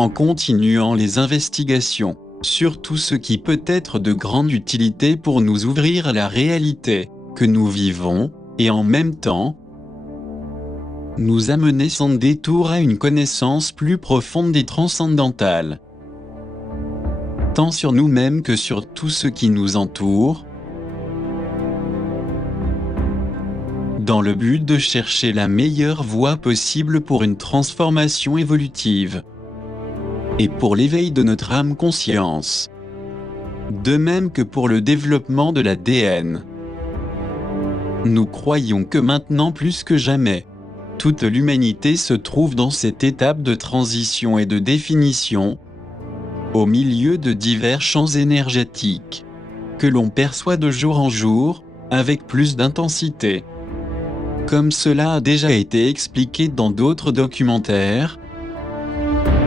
en continuant les investigations sur tout ce qui peut être de grande utilité pour nous ouvrir à la réalité que nous vivons, et en même temps, nous amener sans détour à une connaissance plus profonde et transcendantale, tant sur nous-mêmes que sur tout ce qui nous entoure, dans le but de chercher la meilleure voie possible pour une transformation évolutive et pour l'éveil de notre âme-conscience, de même que pour le développement de l'ADN. Nous croyons que maintenant plus que jamais, toute l'humanité se trouve dans cette étape de transition et de définition, au milieu de divers champs énergétiques, que l'on perçoit de jour en jour, avec plus d'intensité. Comme cela a déjà été expliqué dans d'autres documentaires,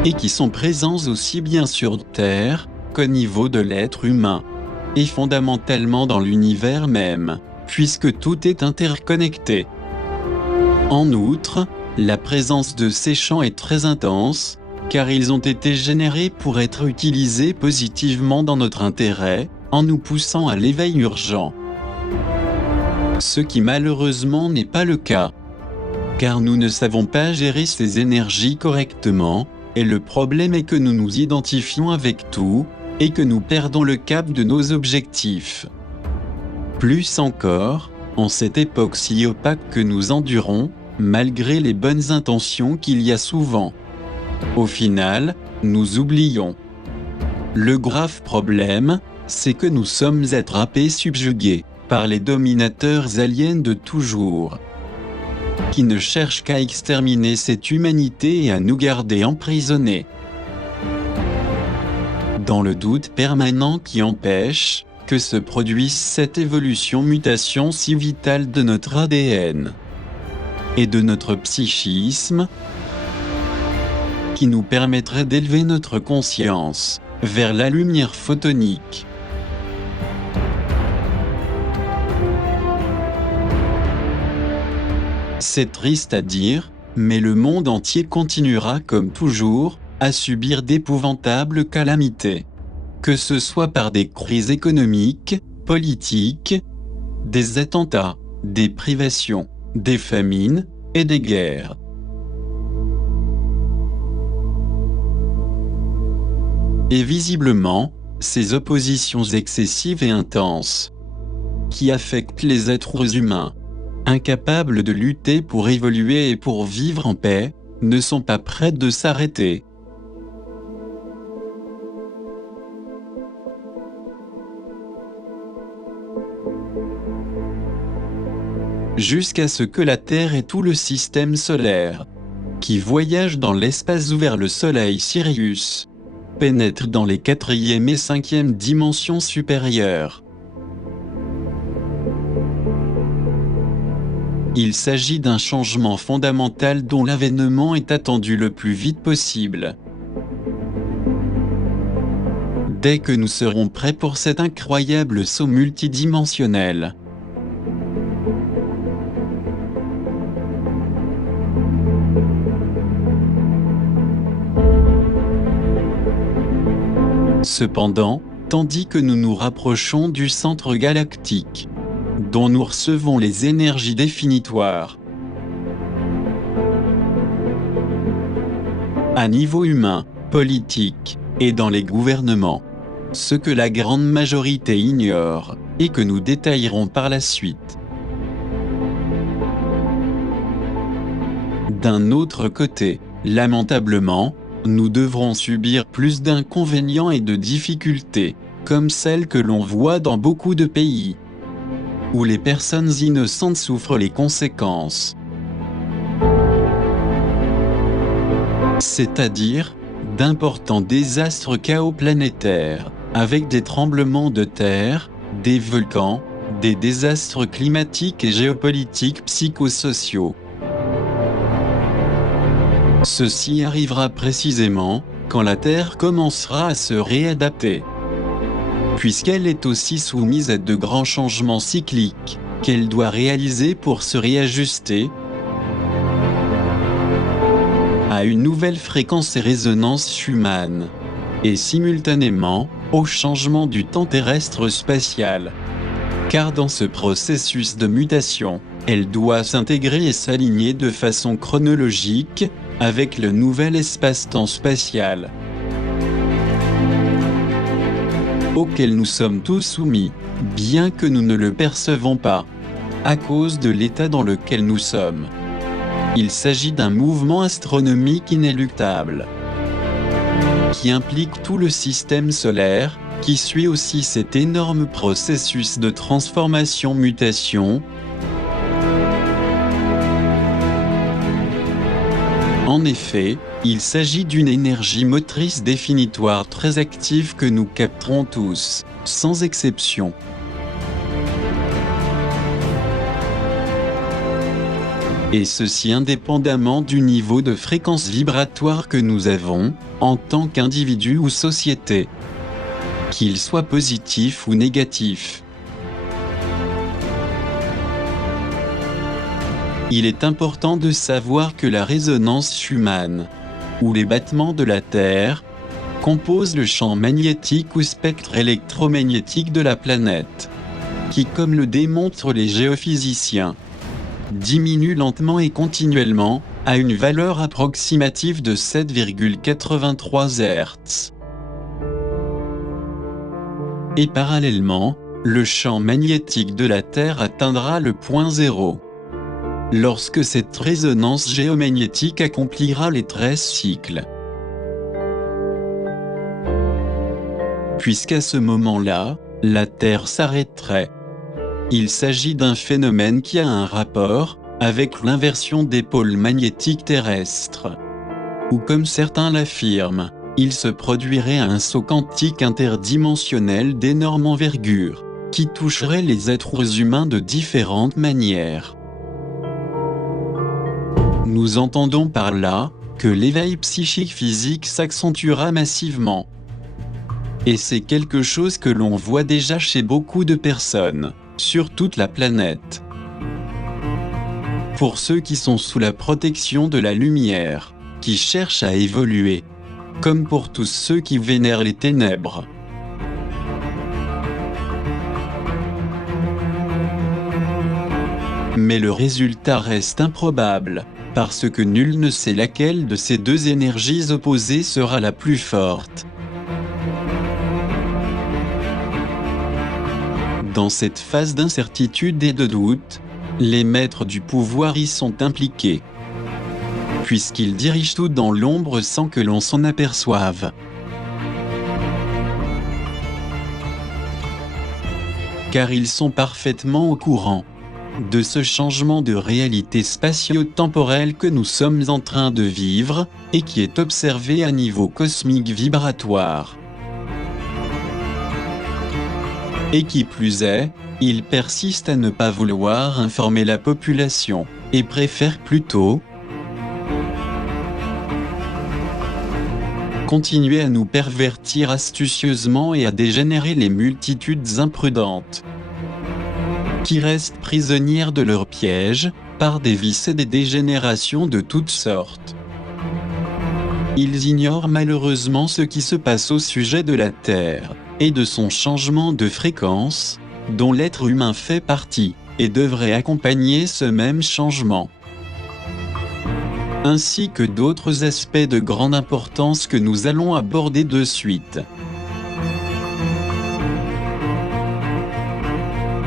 et qui sont présents aussi bien sur Terre qu'au niveau de l'être humain, et fondamentalement dans l'univers même, puisque tout est interconnecté. En outre, la présence de ces champs est très intense, car ils ont été générés pour être utilisés positivement dans notre intérêt, en nous poussant à l'éveil urgent. Ce qui malheureusement n'est pas le cas, car nous ne savons pas gérer ces énergies correctement, et le problème est que nous nous identifions avec tout, et que nous perdons le cap de nos objectifs. Plus encore, en cette époque si opaque que nous endurons, malgré les bonnes intentions qu'il y a souvent. Au final, nous oublions. Le grave problème, c'est que nous sommes attrapés, subjugués par les dominateurs aliens de toujours, qui ne cherchent qu'à exterminer cette humanité et à nous garder emprisonnés dans le doute permanent qui empêche que se produise cette évolution-mutation si vitale de notre ADN et de notre psychisme, qui nous permettrait d'élever notre conscience vers la lumière photonique. C'est triste à dire, mais le monde entier continuera comme toujours à subir d'épouvantables calamités, que ce soit par des crises économiques, politiques, des attentats, des privations, des famines et des guerres. Et visiblement, ces oppositions excessives et intenses, qui affectent les êtres humains, incapables de lutter pour évoluer et pour vivre en paix, ne sont pas prêtes de s'arrêter. Jusqu'à ce que la Terre et tout le système solaire, qui voyage dans l'espace ouvert le Soleil Sirius, pénètrent dans les 4e et 5e dimensions supérieures. Il s'agit d'un changement fondamental dont l'avènement est attendu le plus vite possible. Dès que nous serons prêts pour cet incroyable saut multidimensionnel. Cependant, tandis que nous nous rapprochons du centre galactique, dont nous recevons les énergies définitoires, à niveau humain, politique, et dans les gouvernements, ce que la grande majorité ignore, et que nous détaillerons par la suite. D'un autre côté, lamentablement, nous devrons subir plus d'inconvénients et de difficultés, comme celles que l'on voit dans beaucoup de pays, où les personnes innocentes souffrent les conséquences. C'est-à-dire, d'importants désastres chaos-planétaires, avec des tremblements de terre, des volcans, des désastres climatiques et géopolitiques psychosociaux. Ceci arrivera précisément quand la Terre commencera à se réadapter, puisqu'elle est aussi soumise à de grands changements cycliques qu'elle doit réaliser pour se réajuster à à une nouvelle fréquence et résonance humaine, et simultanément, au changement du temps terrestre spatial. Car dans ce processus de mutation, elle doit s'intégrer et s'aligner de façon chronologique avec le nouvel espace-temps spatial auquel nous sommes tous soumis, bien que nous ne le percevons pas, à cause de l'état dans lequel nous sommes. Il s'agit d'un mouvement astronomique inéluctable, qui implique tout le système solaire, qui suit aussi cet énorme processus de transformation-mutation. En effet, il s'agit d'une énergie motrice définitoire très active que nous capterons tous, sans exception. Et ceci indépendamment du niveau de fréquence vibratoire que nous avons, en tant qu'individu ou société, qu'il soit positif ou négatif. Il est important de savoir que la résonance humaine, ou les battements de la Terre, composent le champ magnétique ou spectre électromagnétique de la planète, qui, comme le démontrent les géophysiciens, diminue lentement et continuellement, à une valeur approximative de 7,83 Hz. Et parallèlement, le champ magnétique de la Terre atteindra le point zéro lorsque cette résonance géomagnétique accomplira les 13 cycles. Puisqu'à ce moment-là, la Terre s'arrêterait. Il s'agit d'un phénomène qui a un rapport avec l'inversion des pôles magnétiques terrestres. Ou comme certains l'affirment, il se produirait un saut quantique interdimensionnel d'énorme envergure, qui toucherait les êtres humains de différentes manières. Nous entendons par là que l'éveil psychique physique s'accentuera massivement. Et c'est quelque chose que l'on voit déjà chez beaucoup de personnes, sur toute la planète. Pour ceux qui sont sous la protection de la lumière, qui cherchent à évoluer, comme pour tous ceux qui vénèrent les ténèbres. Mais le résultat reste improbable, parce que nul ne sait laquelle de ces deux énergies opposées sera la plus forte. Dans cette phase d'incertitude et de doute, les maîtres du pouvoir y sont impliqués, puisqu'ils dirigent tout dans l'ombre sans que l'on s'en aperçoive. Car ils sont parfaitement au courant de ce changement de réalité spatio-temporelle que nous sommes en train de vivre, et qui est observé à niveau cosmique vibratoire. Et qui plus est, ils persistent à ne pas vouloir informer la population, et préfèrent plutôt continuer à nous pervertir astucieusement et à dégénérer les multitudes imprudentes, qui restent prisonnières de leurs pièges, par des vices et des dégénérations de toutes sortes. Ils ignorent malheureusement ce qui se passe au sujet de la Terre, et de son changement de fréquence, dont l'être humain fait partie, et devrait accompagner ce même changement. Ainsi que d'autres aspects de grande importance que nous allons aborder de suite.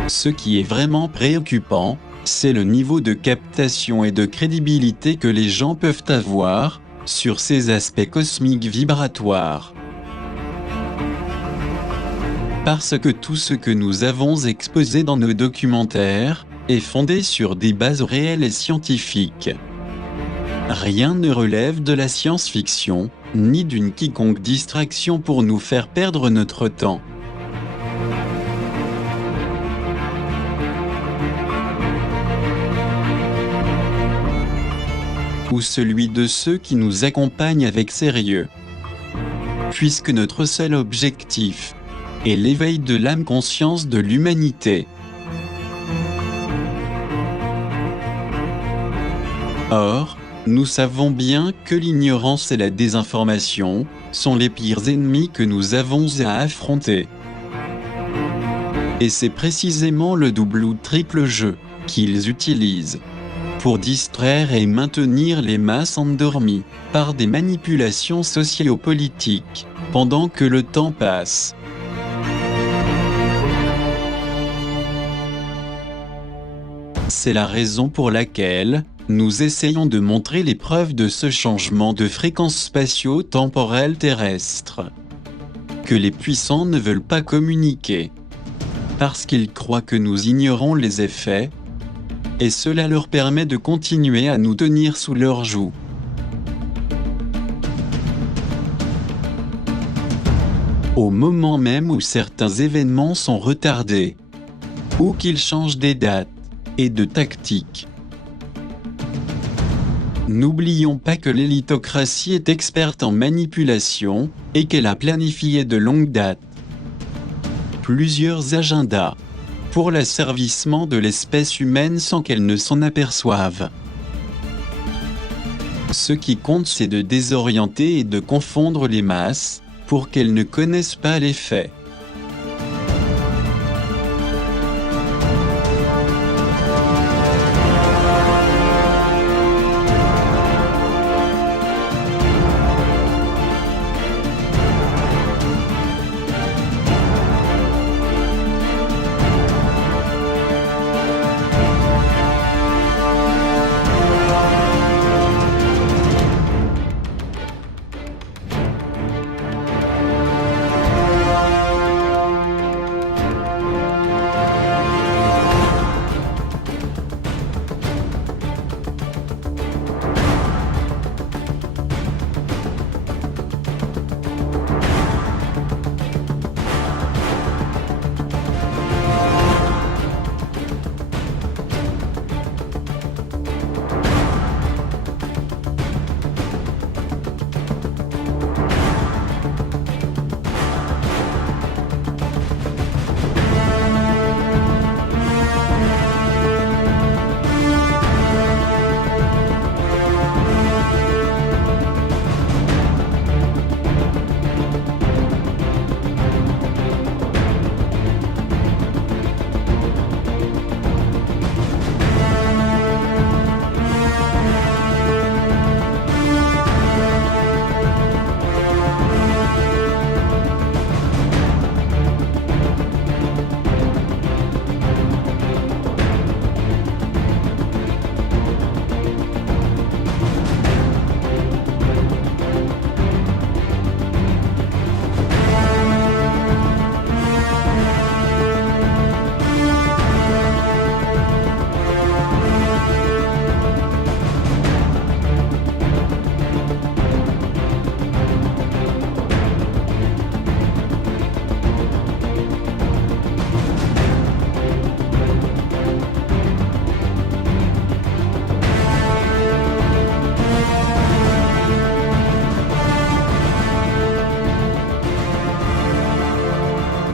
Ce qui est vraiment préoccupant, c'est le niveau de captation et de crédibilité que les gens peuvent avoir sur ces aspects cosmiques vibratoires. Parce que tout ce que nous avons exposé dans nos documentaires est fondé sur des bases réelles et scientifiques. Rien ne relève de la science-fiction, ni d'une quiconque distraction pour nous faire perdre notre temps. Ou celui de ceux qui nous accompagnent avec sérieux. Puisque notre seul objectif est l'éveil de l'âme conscience de l'humanité. Or, Nous savons bien que l'ignorance et la désinformation sont les pires ennemis que nous avons à affronter. Et c'est précisément le double ou triple jeu qu'ils utilisent pour distraire et maintenir les masses endormies par des manipulations socio-politiques pendant que le temps passe. C'est la raison pour laquelle nous essayons de montrer les preuves de ce changement de fréquence spatio-temporelle terrestre. Que les puissants ne veulent pas communiquer, parce qu'ils croient que nous ignorons les effets, et cela leur permet de continuer à nous tenir sous leur joug. Au moment même où certains événements sont retardés, ou qu'ils changent des dates et de tactiques. N'oublions pas que l'élitocratie est experte en manipulation et qu'elle a planifié de longue date plusieurs agendas pour l'asservissement de l'espèce humaine sans qu'elle ne s'en aperçoive. Ce qui compte, c'est de désorienter et de confondre les masses pour qu'elles ne connaissent pas les faits.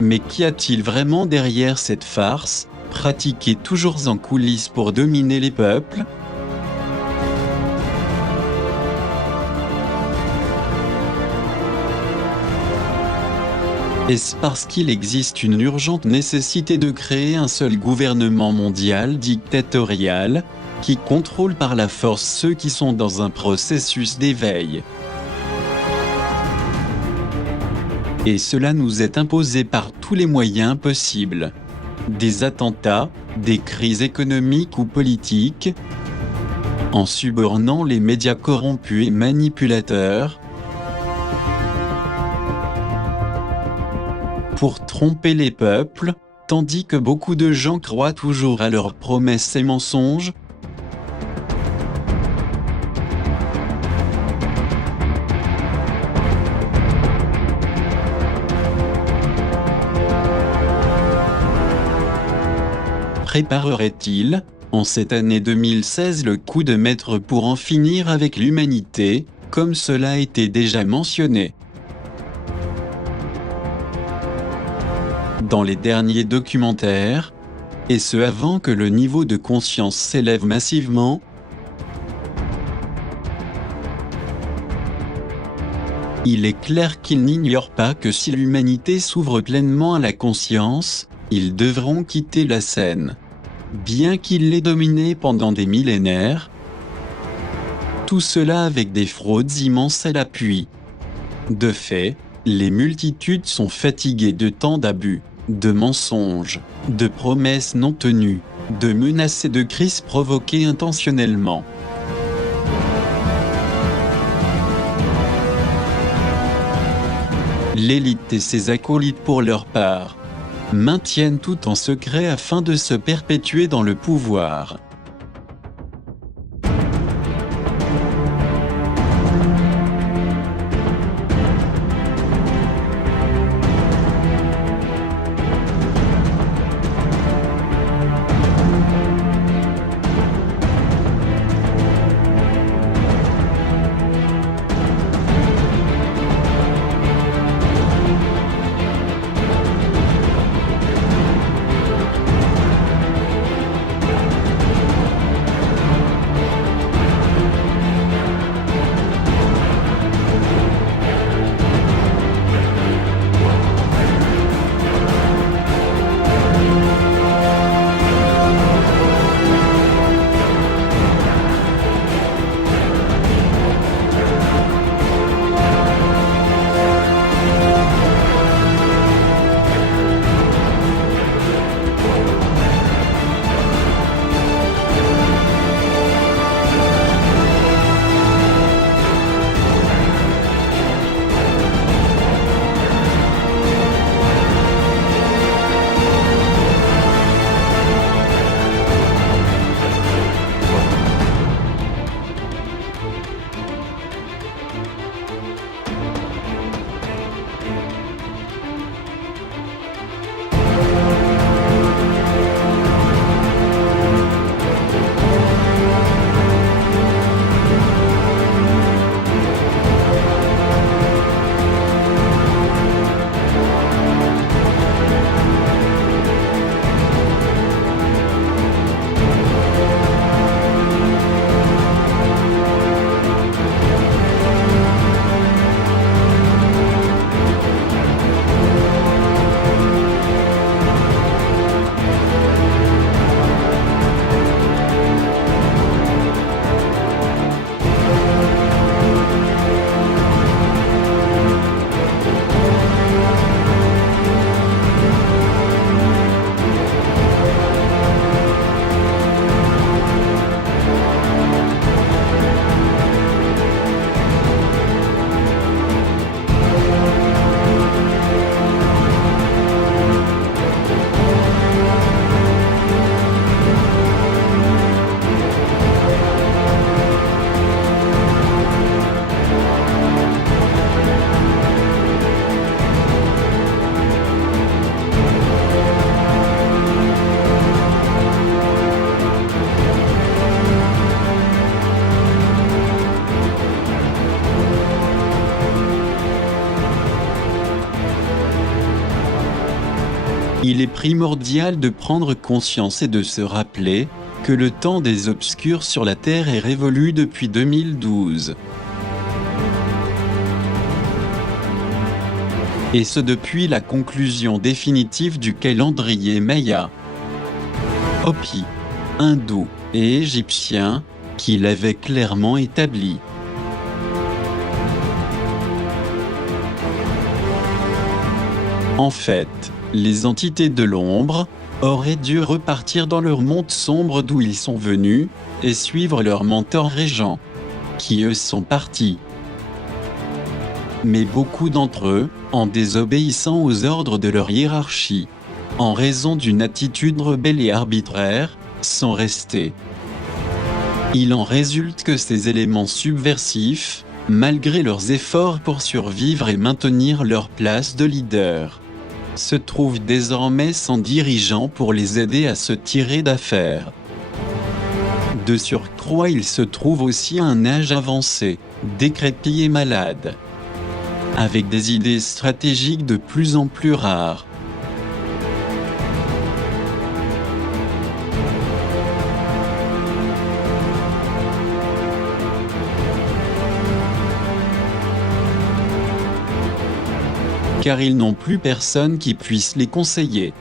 Mais qu'y a-t-il vraiment derrière cette farce, pratiquée toujours en coulisses pour dominer les peuples ? Est-ce parce qu'il existe une urgente nécessité de créer un seul gouvernement mondial dictatorial, qui contrôle par la force ceux qui sont dans un processus d'éveil ? Et cela nous est imposé par tous les moyens possibles. Des attentats, des crises économiques ou politiques, en subornant les médias corrompus et manipulateurs, pour tromper les peuples, tandis que beaucoup de gens croient toujours à leurs promesses et mensonges. Préparerait-il, en cette année 2016, le coup de maître pour en finir avec l'humanité, comme cela a été déjà mentionné dans les derniers documentaires, et ce avant que le niveau de conscience s'élève massivement? Il est clair qu'ils n'ignorent pas que si l'humanité s'ouvre pleinement à la conscience, ils devront quitter la scène. Bien qu'ils l'aient dominée pendant des millénaires, tout cela avec des fraudes immenses à l'appui. De fait, les multitudes sont fatiguées de tant d'abus, de mensonges, de promesses non tenues, de menaces et de crises provoquées intentionnellement. L'élite et ses acolytes pour leur part maintiennent tout en secret afin de se perpétuer dans le pouvoir. Il est primordial de prendre conscience et de se rappeler que le temps des obscurs sur la Terre est révolu depuis 2012. Et ce depuis la conclusion définitive du calendrier Maya. Hopi, hindou et égyptien, qui l'avaient clairement établi. En fait, les entités de l'ombre auraient dû repartir dans leur monde sombre d'où ils sont venus et suivre leurs mentors régents, qui eux sont partis. Mais beaucoup d'entre eux, en désobéissant aux ordres de leur hiérarchie, en raison d'une attitude rebelle et arbitraire, sont restés. Il en résulte que ces éléments subversifs, malgré leurs efforts pour survivre et maintenir leur place de leader, se trouvent désormais sans dirigeant pour les aider à se tirer d'affaire. De surcroît, ils se trouvent aussi à un âge avancé, décrépit et malade, avec des idées stratégiques de plus en plus rares. car ils n'ont plus personne qui puisse les conseiller.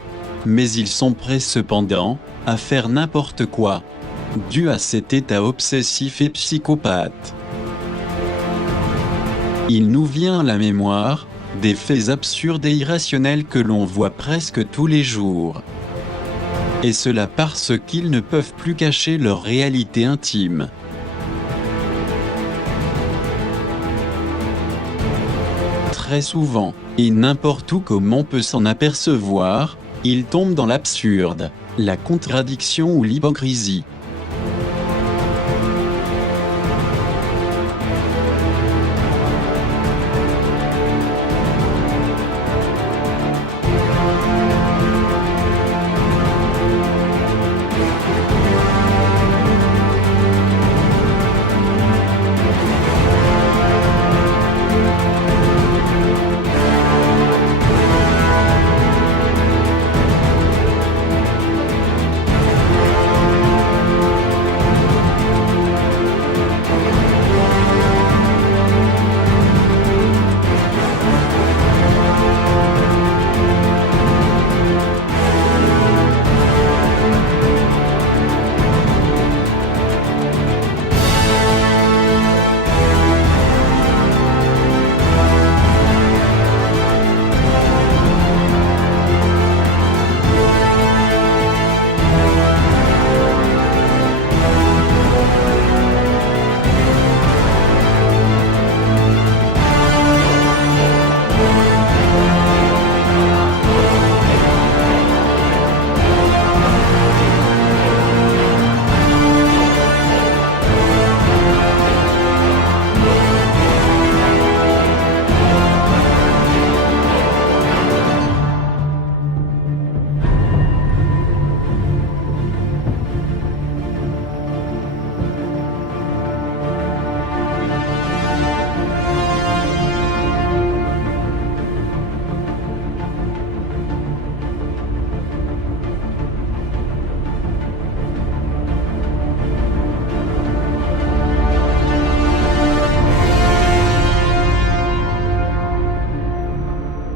Mais ils sont prêts cependant à faire n'importe quoi, dû à cet état obsessif et psychopathe. Il nous vient à la mémoire des faits absurdes et irrationnels que l'on voit presque tous les jours. Et cela parce qu'ils ne peuvent plus cacher leur réalité intime. Très souvent, et n'importe où comme on peut s'en apercevoir, ils tombent dans l'absurde, la contradiction ou l'hypocrisie.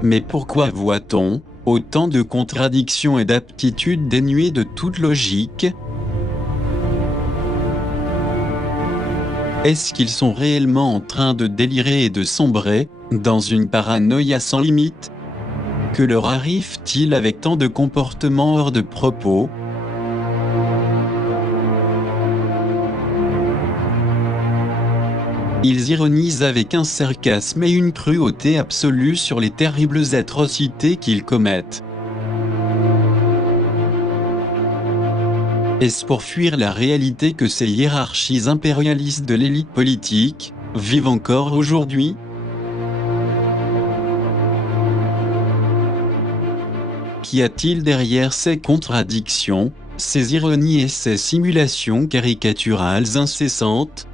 Mais pourquoi voit-on autant de contradictions et d'aptitudes dénuées de toute logique? Est-ce qu'ils sont réellement en train de délirer et de sombrer dans une paranoïa sans limite? Que leur arrive-t-il avec tant de comportements hors de propos? Ils ironisent avec un sarcasme et une cruauté absolue sur les terribles atrocités qu'ils commettent. Est-ce pour fuir la réalité que ces hiérarchies impérialistes de l'élite politique vivent encore aujourd'hui? Qu'y a-t-il derrière ces contradictions, ces ironies et ces simulations caricaturales incessantes?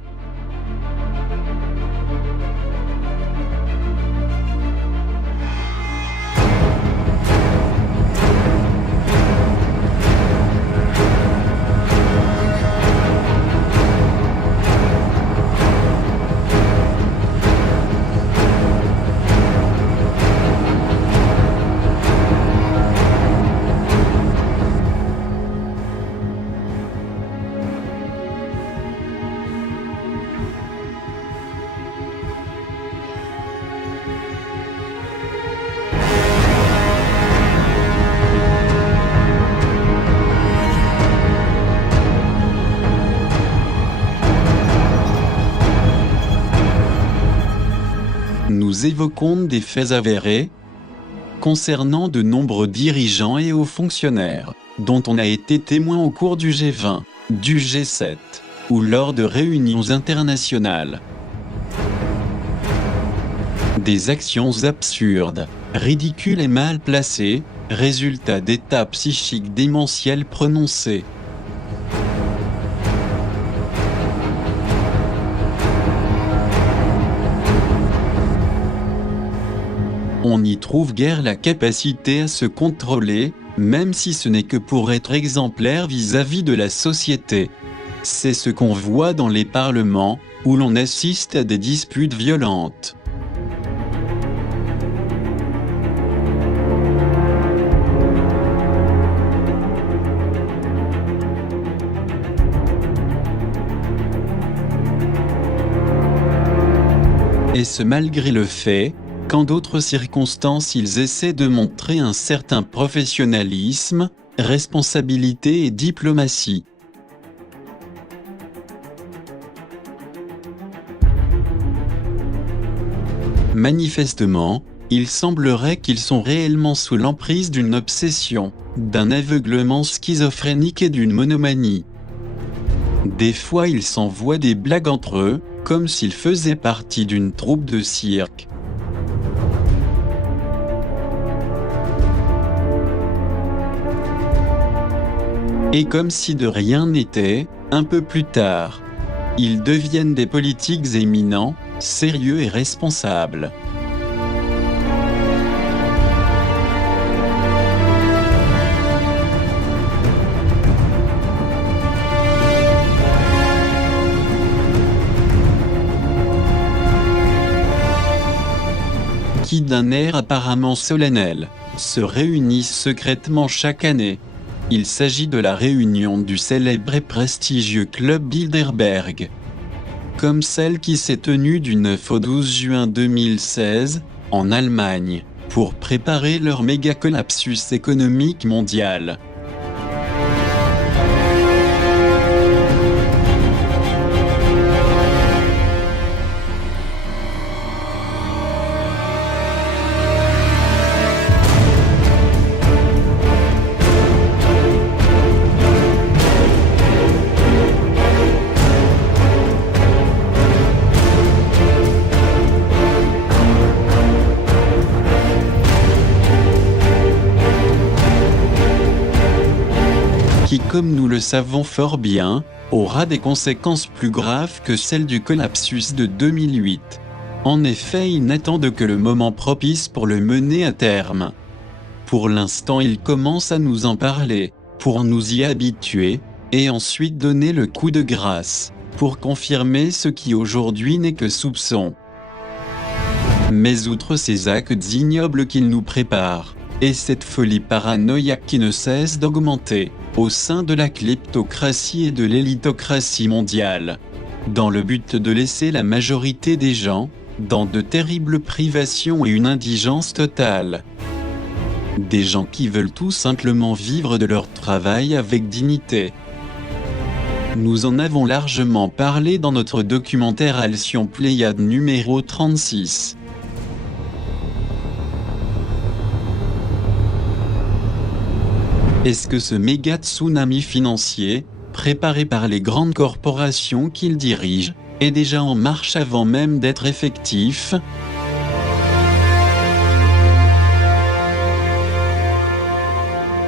Nous évoquons des faits avérés concernant de nombreux dirigeants et hauts fonctionnaires, dont on a été témoin au cours du G20, du G7, ou lors de réunions internationales. Des actions absurdes, ridicules et mal placées, résultat d'états psychiques démentiels prononcés. On n'y trouve guère la capacité à se contrôler, même si ce n'est que pour être exemplaire vis-à-vis de la société. C'est ce qu'on voit dans les parlements, où l'on assiste à des disputes violentes. et ce malgré le fait qu'en d'autres circonstances ils essaient de montrer un certain professionnalisme, responsabilité et diplomatie. Manifestement, il semblerait qu'ils sont réellement sous l'emprise d'une obsession, d'un aveuglement schizophrénique et d'une monomanie. Des fois ils s'envoient des blagues entre eux, comme s'ils faisaient partie d'une troupe de cirque. Et comme si de rien n'était, un peu plus tard, ils deviennent des politiques éminents, sérieux et responsables. Qui d'un air apparemment solennel, se réunissent secrètement chaque année. Il s'agit de la réunion du célèbre et prestigieux club Bilderberg. Comme celle qui s'est tenue du 9 au 12 juin 2016, en Allemagne, pour préparer leur méga collapsus économique mondial. Qui, comme nous le savons fort bien, aura des conséquences plus graves que celles du collapsus de 2008. En effet, ils n'attendent que le moment propice pour le mener à terme. Pour l'instant, ils commencent à nous en parler, pour nous y habituer, et ensuite donner le coup de grâce, pour confirmer ce qui aujourd'hui n'est que soupçon. Mais outre ces actes ignobles qu'ils nous préparent, et cette folie paranoïaque qui ne cesse d'augmenter, au sein de la kleptocratie et de l'élitocratie mondiale, dans le but de laisser la majorité des gens dans de terribles privations et une indigence totale. Des gens qui veulent tout simplement vivre de leur travail avec dignité. Nous en avons largement parlé dans notre documentaire Alcyon Pléiade numéro 36. Est-ce que ce méga tsunami financier, préparé par les grandes corporations qu'il dirige, est déjà en marche avant même d'être effectif ?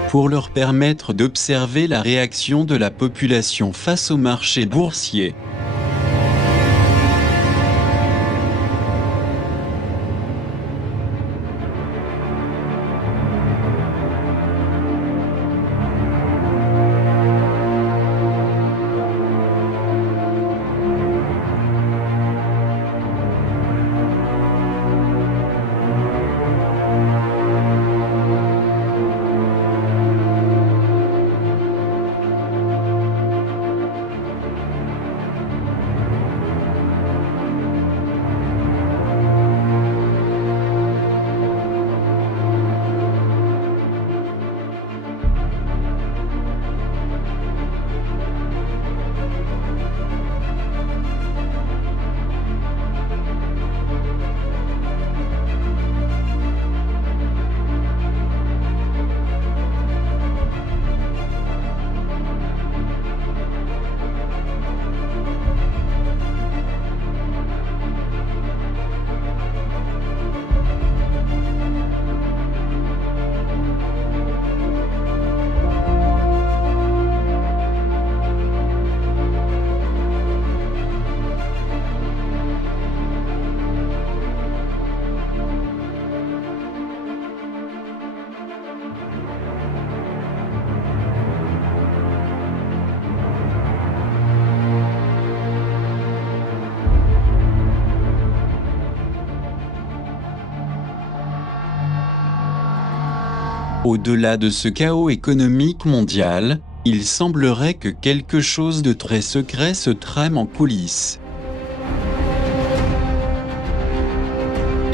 Pour leur permettre d'observer la réaction de la population face au marché boursier. Au-delà de ce chaos économique mondial, il semblerait que quelque chose de très secret se trame en coulisses.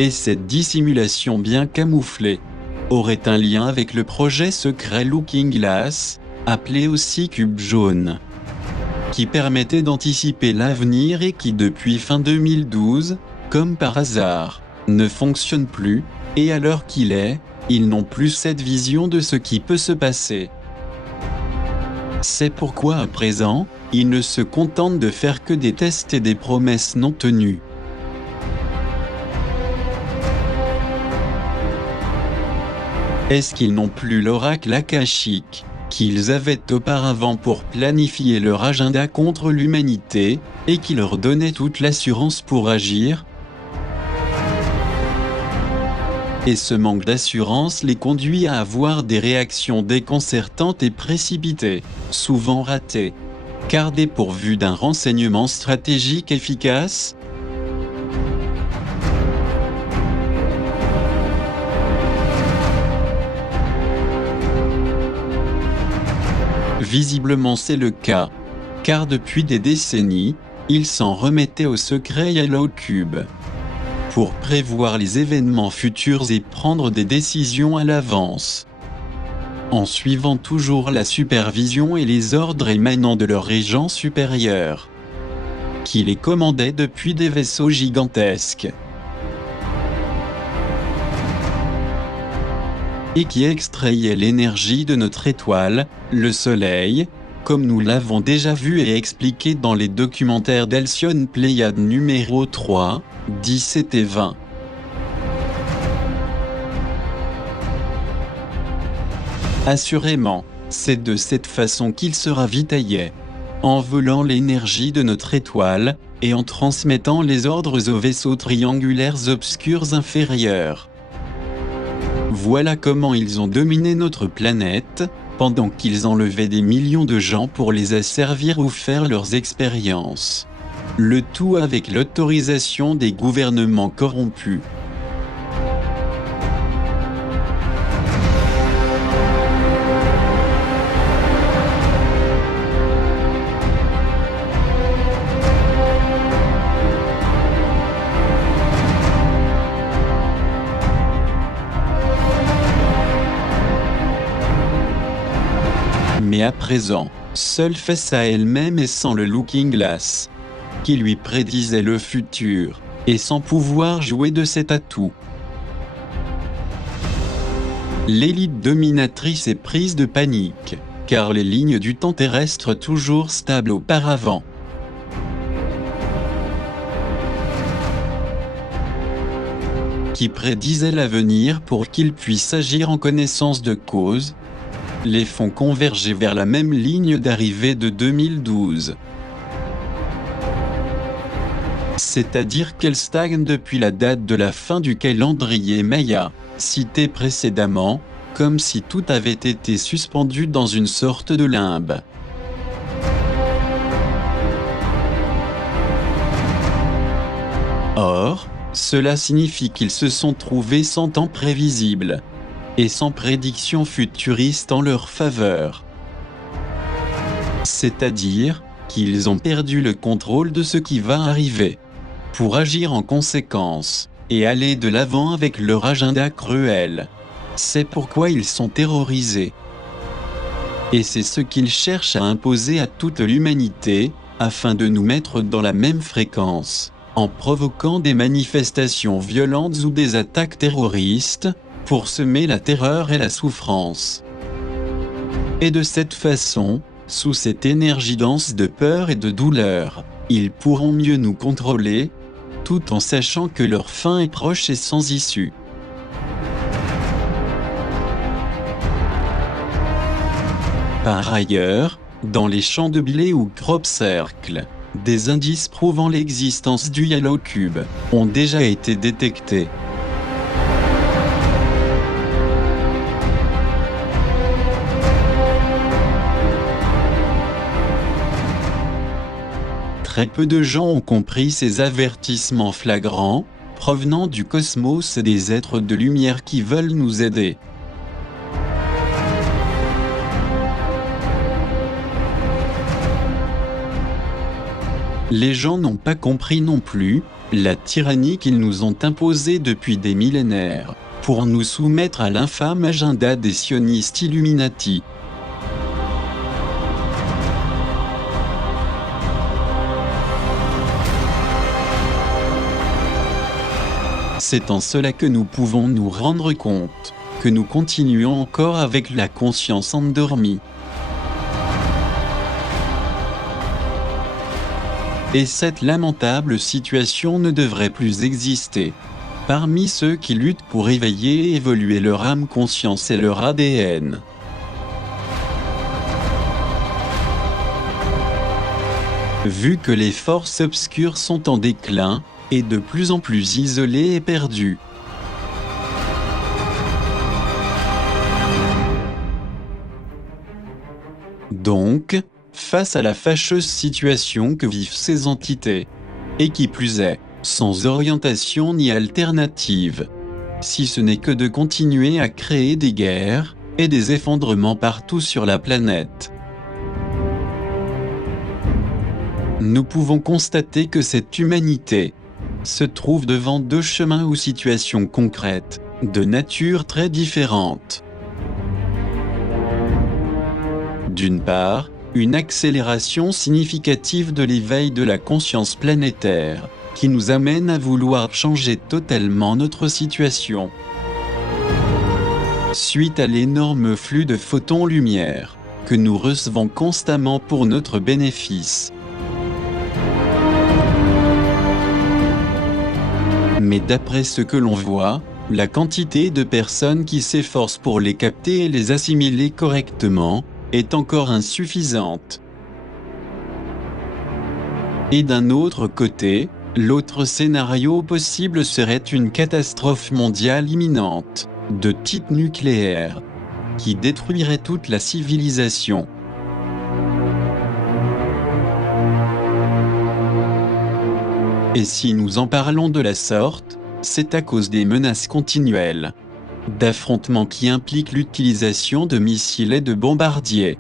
Et cette dissimulation bien camouflée aurait un lien avec le projet secret Looking Glass, appelé aussi Cube Jaune, qui permettait d'anticiper l'avenir et qui depuis fin 2012, comme par hasard, ne fonctionne plus, et à l'heure qu'il est, ils n'ont plus cette vision de ce qui peut se passer. C'est pourquoi à présent, ils ne se contentent de faire que des tests et des promesses non tenues. Est-ce qu'ils n'ont plus l'oracle akashique qu'ils avaient auparavant pour planifier leur agenda contre l'humanité, et qui leur donnait toute l'assurance pour agir ? Et ce manque d'assurance les conduit à avoir des réactions déconcertantes et précipitées, souvent ratées, car dépourvues d'un renseignement stratégique efficace. Visiblement c'est le cas, car depuis des décennies, ils s'en remettaient au secret Yellow Cube pour prévoir les événements futurs et prendre des décisions à l'avance, en suivant toujours la supervision et les ordres émanant de leurs régents supérieurs, qui les commandaient depuis des vaisseaux gigantesques, et qui extrayaient l'énergie de notre étoile, le Soleil, comme nous l'avons déjà vu et expliqué dans les documentaires d'Alcyone Pléiade numéro 3, 17 et 20. Assurément, c'est de cette façon qu'il se ravitaillait, en volant l'énergie de notre étoile, et en transmettant les ordres aux vaisseaux triangulaires obscurs inférieurs. Voilà comment ils ont dominé notre planète, pendant qu'ils enlevaient des millions de gens pour les asservir ou faire leurs expériences. Le tout avec l'autorisation des gouvernements corrompus. Mais à présent, seule face à elle-même et sans le Looking Glass, qui lui prédisait le futur, et sans pouvoir jouer de cet atout, l'élite dominatrice est prise de panique, car les lignes du temps terrestre toujours stables auparavant, qui prédisaient l'avenir pour qu'ils puissent agir en connaissance de cause, les font converger vers la même ligne d'arrivée de 2012. C'est-à-dire qu'elle stagne depuis la date de la fin du calendrier Maya, cité précédemment, comme si tout avait été suspendu dans une sorte de limbe. Or, cela signifie qu'ils se sont trouvés sans temps prévisible, et sans prédiction futuriste en leur faveur. C'est-à-dire qu'ils ont perdu le contrôle de ce qui va arriver, pour agir en conséquence, et aller de l'avant avec leur agenda cruel. C'est pourquoi ils sont terrorisés. Et c'est ce qu'ils cherchent à imposer à toute l'humanité, afin de nous mettre dans la même fréquence, en provoquant des manifestations violentes ou des attaques terroristes, pour semer la terreur et la souffrance. Et de cette façon, sous cette énergie dense de peur et de douleur, ils pourront mieux nous contrôler, tout en sachant que leur fin est proche et sans issue. Par ailleurs, dans les champs de blé ou crop circle, des indices prouvant l'existence du Yellow Cube ont déjà été détectés. Très peu de gens ont compris ces avertissements flagrants, provenant du cosmos et des êtres de lumière qui veulent nous aider. Les gens n'ont pas compris non plus la tyrannie qu'ils nous ont imposée depuis des millénaires, pour nous soumettre à l'infâme agenda des sionistes Illuminati. C'est en cela que nous pouvons nous rendre compte que nous continuons encore avec la conscience endormie. Et cette lamentable situation ne devrait plus exister. Parmi ceux qui luttent pour éveiller et évoluer leur âme conscience et leur ADN. Vu que les forces obscures sont en déclin, et de plus en plus isolées et perdues. Donc, face à la fâcheuse situation que vivent ces entités, et qui plus est, sans orientation ni alternative, si ce n'est que de continuer à créer des guerres et des effondrements partout sur la planète. Nous pouvons constater que cette humanité se trouve devant deux chemins ou situations concrètes, de nature très différente. D'une part, une accélération significative de l'éveil de la conscience planétaire, qui nous amène à vouloir changer totalement notre situation. Suite à l'énorme flux de photons-lumière que nous recevons constamment pour notre bénéfice. Mais d'après ce que l'on voit, la quantité de personnes qui s'efforcent pour les capter et les assimiler correctement est encore insuffisante. Et d'un autre côté, l'autre scénario possible serait une catastrophe mondiale imminente, de type nucléaire, qui détruirait toute la civilisation. Et si nous en parlons de la sorte, c'est à cause des menaces continuelles d'affrontements qui impliquent l'utilisation de missiles et de bombardiers.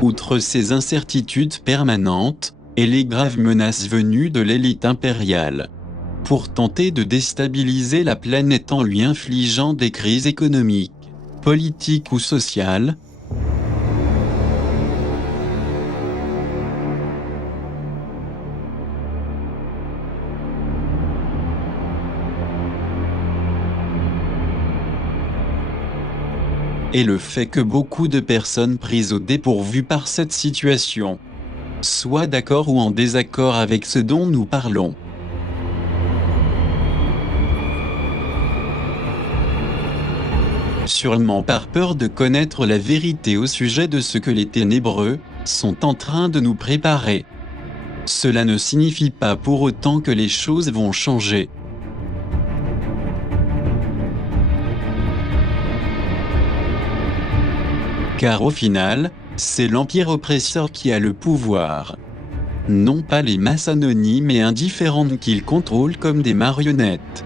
Outre ces incertitudes permanentes, et les graves menaces venues de l'élite impériale, pour tenter de déstabiliser la planète en lui infligeant des crises économiques, politiques ou sociales, et le fait que beaucoup de personnes prises au dépourvu par cette situation soient d'accord ou en désaccord avec ce dont nous parlons. Sûrement par peur de connaître la vérité au sujet de ce que les ténébreux sont en train de nous préparer. Cela ne signifie pas pour autant que les choses vont changer. Car au final, c'est l'empire oppresseur qui a le pouvoir. Non pas les masses anonymes et indifférentes qu'il contrôle comme des marionnettes,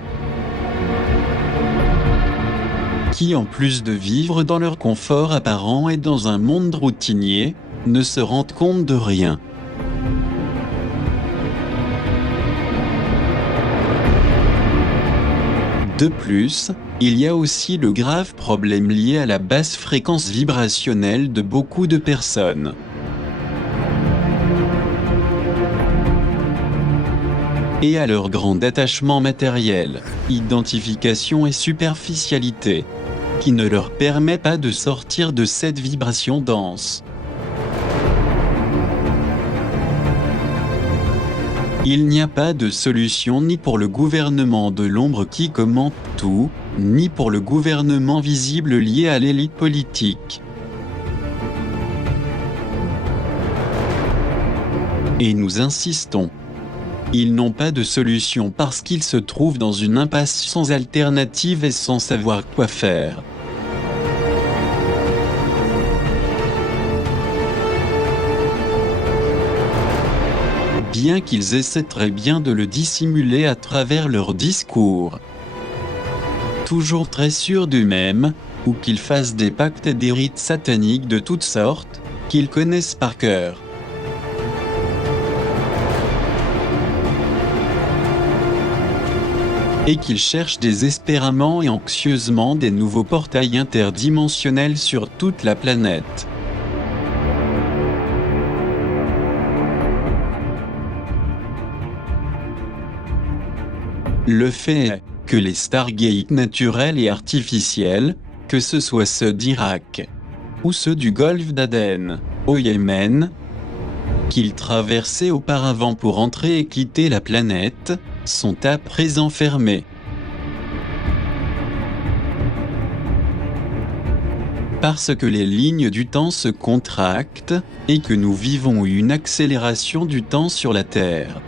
qui en plus de vivre dans leur confort apparent et dans un monde routinier, ne se rendent compte de rien. De plus, il y a aussi le grave problème lié à la basse fréquence vibrationnelle de beaucoup de personnes. Et à leur grand attachement matériel, identification et superficialité, qui ne leur permet pas de sortir de cette vibration dense. Il n'y a pas de solution ni pour le gouvernement de l'ombre qui commente tout, ni pour le gouvernement visible lié à l'élite politique. Et nous insistons. Ils n'ont pas de solution parce qu'ils se trouvent dans une impasse sans alternative et sans savoir quoi faire. Bien qu'ils essaient très bien de le dissimuler à travers leurs discours. Toujours très sûrs d'eux-mêmes, ou qu'ils fassent des pactes et des rites sataniques de toutes sortes, qu'ils connaissent par cœur. Et qu'ils cherchent désespérément et anxieusement des nouveaux portails interdimensionnels sur toute la planète. Le fait est que les Stargates naturels et artificiels, que ce soit ceux d'Irak ou ceux du golfe d'Aden, au Yémen, qu'ils traversaient auparavant pour entrer et quitter la planète, sont à présent fermés. Parce que les lignes du temps se contractent et que nous vivons une accélération du temps sur la Terre,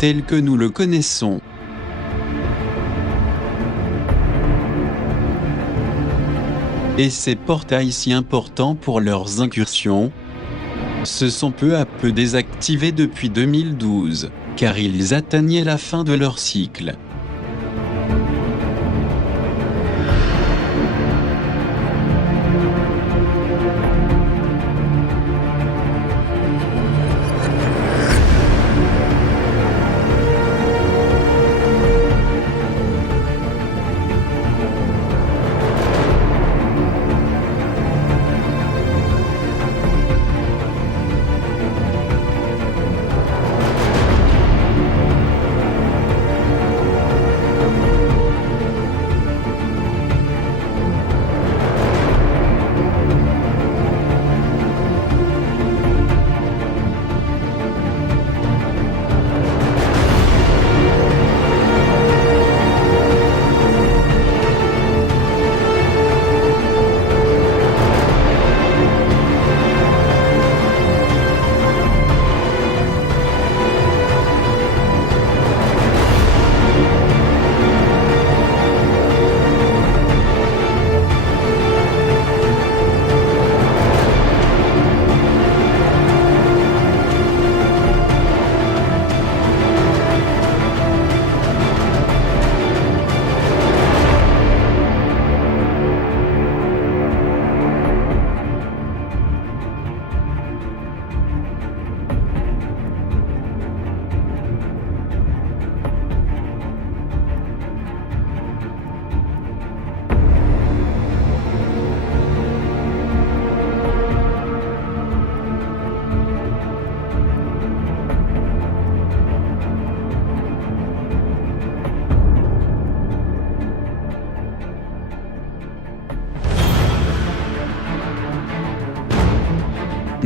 tel que nous le connaissons. Et ces portails si importants pour leurs incursions se sont peu à peu désactivés depuis 2012, car ils atteignaient la fin de leur cycle.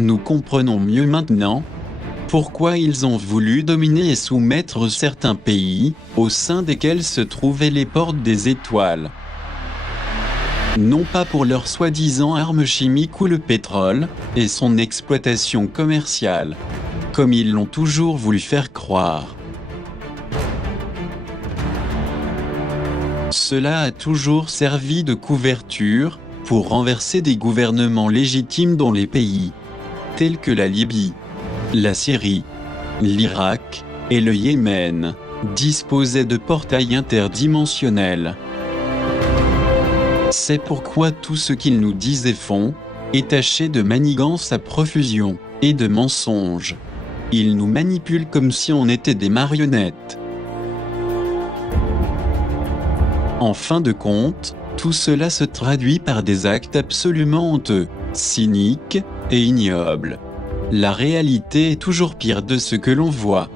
Nous comprenons mieux maintenant pourquoi ils ont voulu dominer et soumettre certains pays, au sein desquels se trouvaient les portes des étoiles. Non pas pour leurs soi-disant armes chimiques ou le pétrole, et son exploitation commerciale, comme ils l'ont toujours voulu faire croire. Cela a toujours servi de couverture, pour renverser des gouvernements légitimes dans les pays, tels que la Libye, la Syrie, l'Irak et le Yémen, disposaient de portails interdimensionnels. C'est pourquoi tout ce qu'ils nous disent et font est taché de manigance à profusion et de mensonges. Ils nous manipulent comme si on était des marionnettes. En fin de compte, tout cela se traduit par des actes absolument honteux, cyniques et ignobles. La réalité est toujours pire de ce que l'on voit.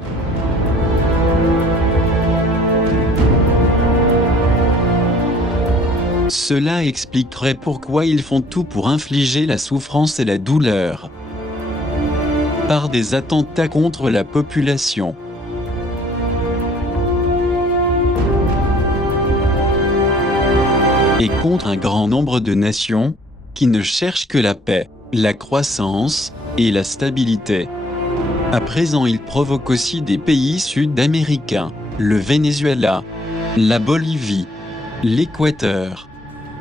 Cela expliquerait pourquoi ils font tout pour infliger la souffrance et la douleur par des attentats contre la population. Et contre un grand nombre de nations qui ne cherchent que la paix, la croissance et la stabilité. À présent, ils provoquent aussi des pays sud-américains, le Venezuela, la Bolivie, l'Équateur,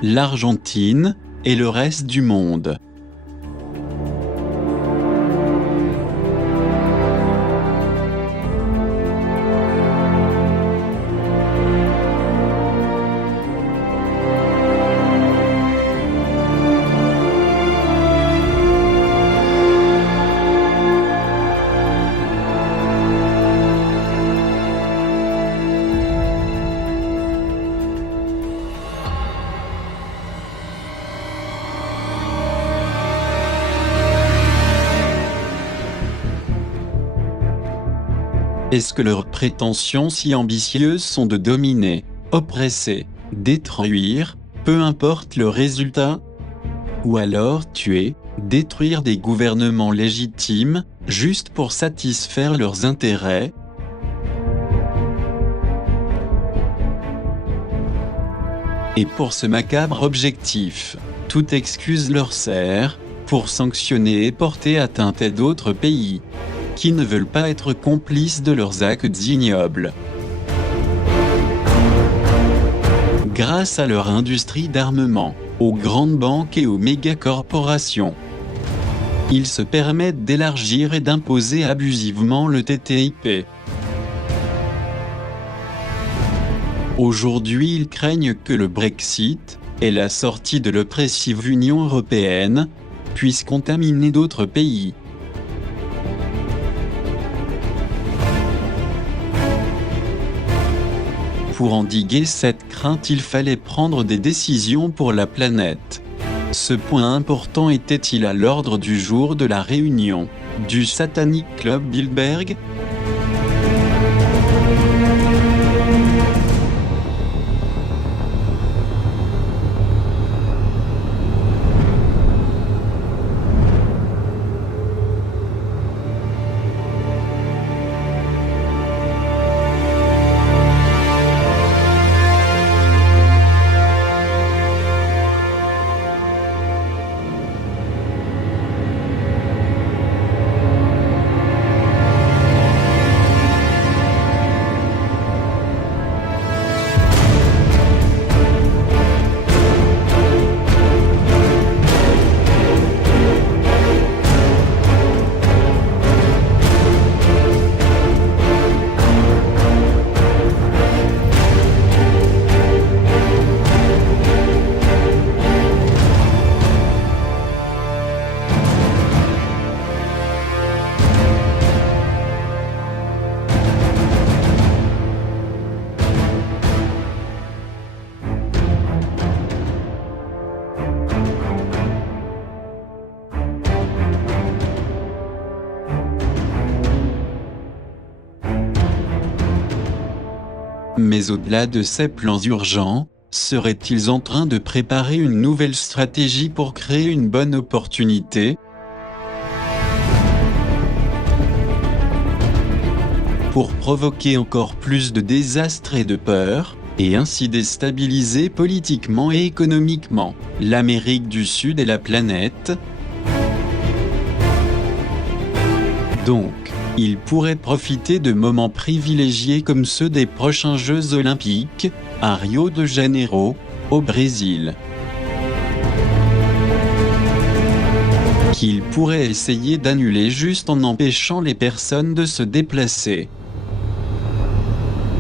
l'Argentine et le reste du monde. Est-ce que leurs prétentions si ambitieuses sont de dominer, oppresser, détruire, peu importe le résultat? Ou alors tuer, détruire des gouvernements légitimes, juste pour satisfaire leurs intérêts? Et pour ce macabre objectif, toute excuse leur sert, pour sanctionner et porter atteinte à d'autres pays qui ne veulent pas être complices de leurs actes ignobles. Grâce à leur industrie d'armement, aux grandes banques et aux mégacorporations, ils se permettent d'élargir et d'imposer abusivement le TTIP. Aujourd'hui, ils craignent que le Brexit et la sortie de l'oppressive Union européenne puissent contaminer d'autres pays. Pour endiguer cette crainte, il fallait prendre des décisions pour la planète. Ce point important était-il à l'ordre du jour de la réunion du Satanic Club Bilderberg? Mais au-delà de ces plans urgents, seraient-ils en train de préparer une nouvelle stratégie pour créer une bonne opportunité? pour provoquer encore plus de désastres et de peur, et ainsi déstabiliser politiquement et économiquement l'Amérique du Sud et la planète. Donc, il pourrait profiter de moments privilégiés comme ceux des prochains Jeux Olympiques, à Rio de Janeiro, au Brésil. Qu'il pourrait essayer d'annuler juste en empêchant les personnes de se déplacer.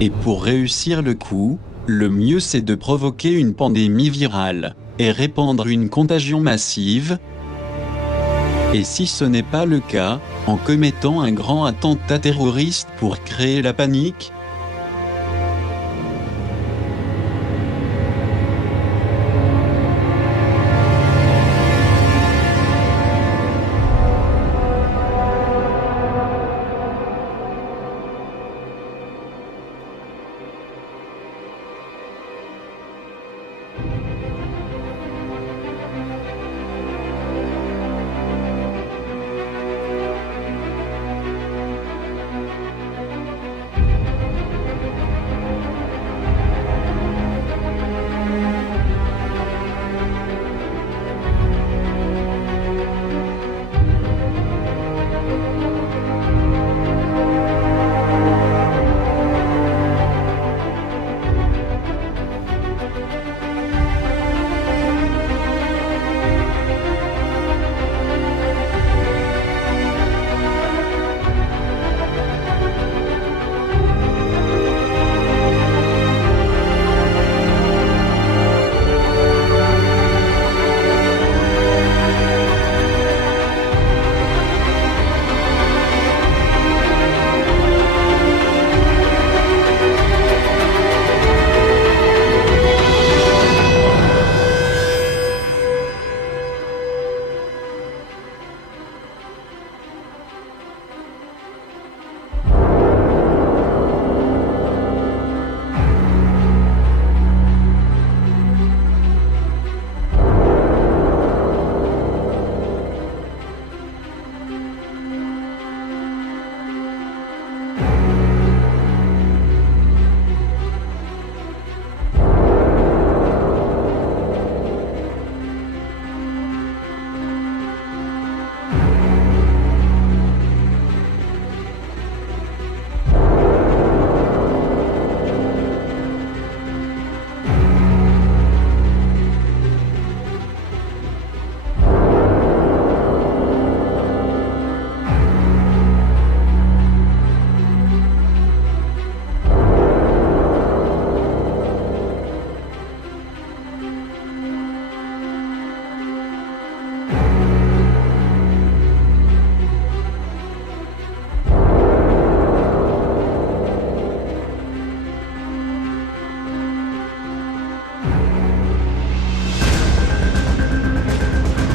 Et pour réussir le coup, le mieux c'est de provoquer une pandémie virale, et répandre une contagion massive. Et si ce n'est pas le cas, en commettant un grand attentat terroriste pour créer la panique.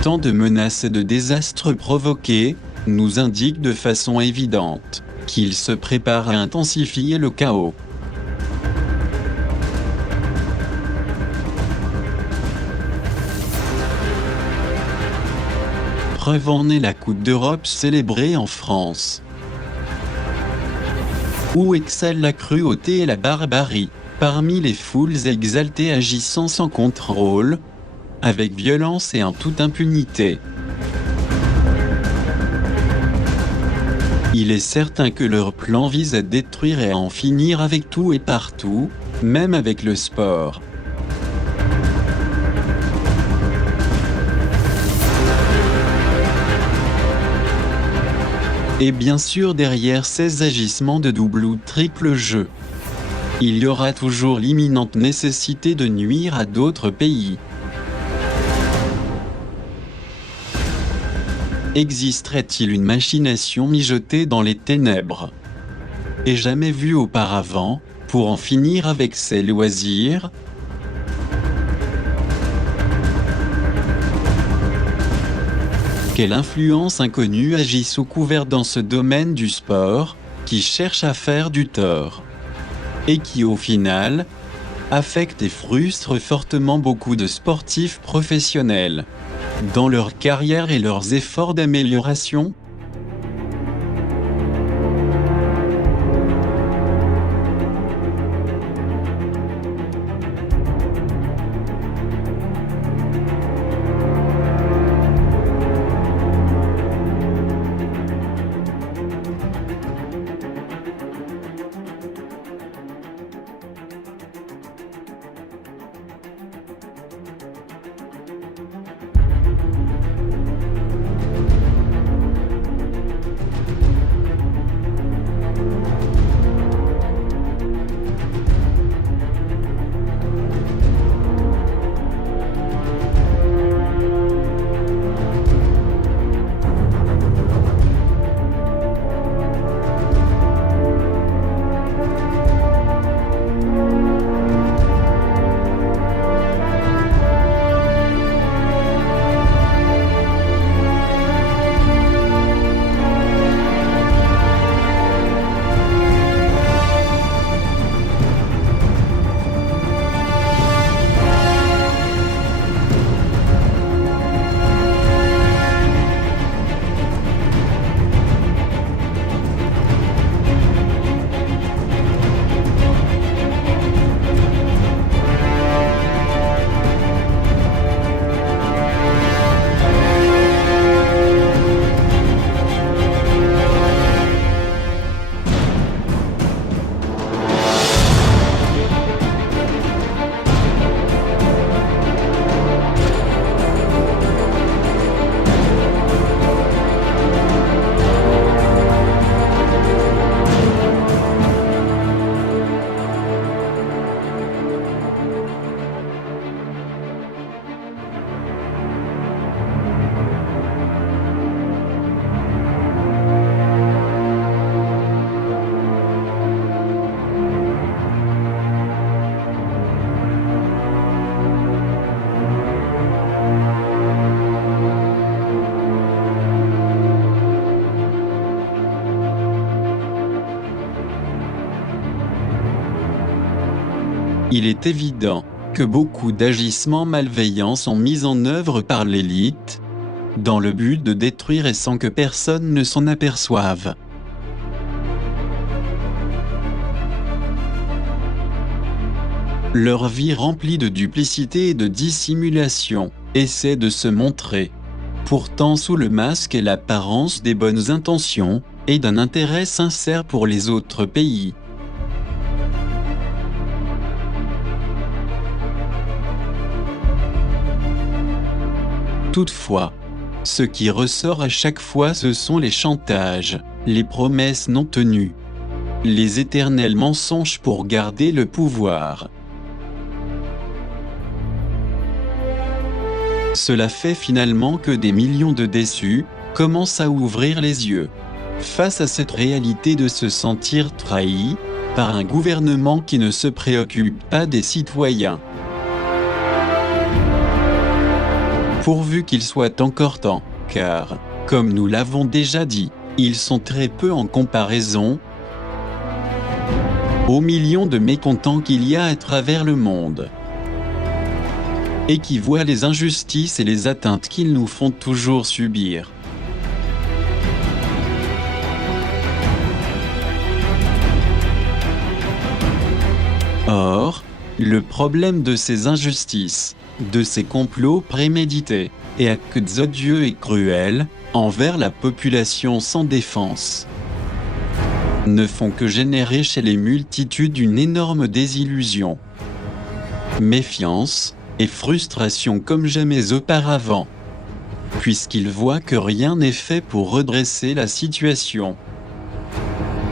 Tant de menaces et de désastres provoqués, nous indiquent de façon évidente qu'il se prépare à intensifier le chaos. Preuve en est la Coupe d'Europe célébrée en France, où excelle la cruauté et la barbarie, parmi les foules exaltées agissant sans contrôle, avec violence et en toute impunité. Il est certain que leur plan vise à détruire et à en finir avec tout et partout, même avec le sport. Et bien sûr derrière ces agissements de double ou triple jeu, il y aura toujours l'imminente nécessité de nuire à d'autres pays. Existerait-il une machination mijotée dans les ténèbres, et jamais vue auparavant, pour en finir avec ses loisirs? Quelle influence inconnue agit sous couvert dans ce domaine du sport, qui cherche à faire du tort, et qui au final, affecte et frustre fortement beaucoup de sportifs professionnels dans leur carrière et leurs efforts d'amélioration? Il est évident que beaucoup d'agissements malveillants sont mis en œuvre par l'élite, dans le but de détruire et sans que personne ne s'en aperçoive. Leur vie remplie de duplicité et de dissimulation essaie de se montrer, pourtant sous le masque et l'apparence des bonnes intentions et d'un intérêt sincère pour les autres pays. Toutefois, ce qui ressort à chaque fois, ce sont les chantages, les promesses non tenues, les éternels mensonges pour garder le pouvoir. Cela fait finalement que des millions de déçus commencent à ouvrir les yeux face à cette réalité de se sentir trahis par un gouvernement qui ne se préoccupe pas des citoyens. Pourvu qu'il soit encore temps, car, comme nous l'avons déjà dit, ils sont très peu en comparaison aux millions de mécontents qu'il y a à travers le monde, et qui voient les injustices et les atteintes qu'ils nous font toujours subir. Or, le problème de ces injustices, de ces complots prémédités et actes odieux et cruels envers la population sans défense ne font que générer chez les multitudes une énorme désillusion, méfiance et frustration comme jamais auparavant, puisqu'ils voient que rien n'est fait pour redresser la situation.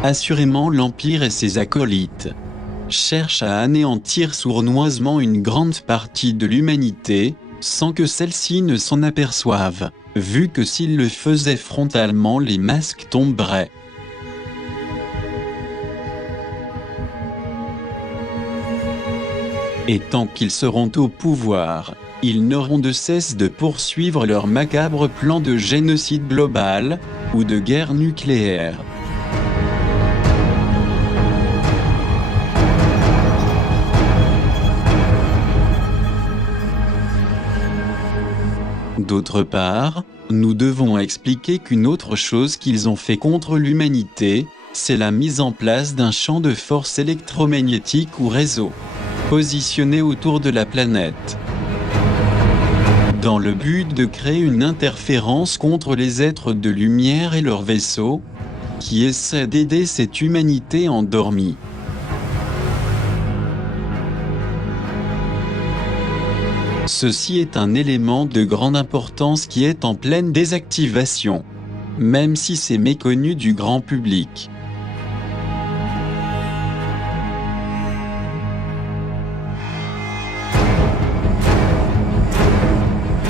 Assurément, l'Empire et ses acolytes cherchent à anéantir sournoisement une grande partie de l'humanité, sans que celle-ci ne s'en aperçoive, vu que s'ils le faisaient frontalement, les masques tomberaient. Et tant qu'ils seront au pouvoir, ils n'auront de cesse de poursuivre leur macabre plan de génocide global ou de guerre nucléaire. D'autre part, nous devons expliquer qu'une autre chose qu'ils ont fait contre l'humanité, c'est la mise en place d'un champ de force électromagnétique ou réseau, positionné autour de la planète, dans le but de créer une interférence contre les êtres de lumière et leurs vaisseaux, qui essaient d'aider cette humanité endormie. Ceci est un élément de grande importance qui est en pleine désactivation, même si c'est méconnu du grand public.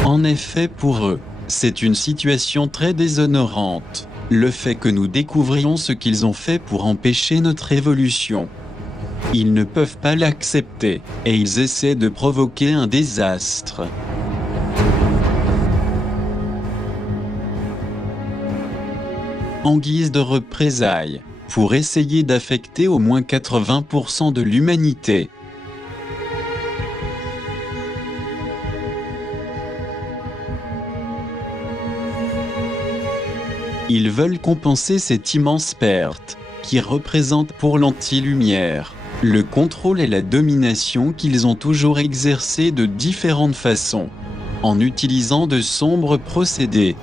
En effet, pour eux, c'est une situation très déshonorante, le fait que nous découvrions ce qu'ils ont fait pour empêcher notre évolution. Ils ne peuvent pas l'accepter, et ils essaient de provoquer un désastre. En guise de représailles, pour essayer d'affecter au moins 80% de l'humanité. Ils veulent compenser cette immense perte, qui représente pour l'anti-lumière le contrôle et la domination qu'ils ont toujours exercés de différentes façons, en utilisant de sombres procédés.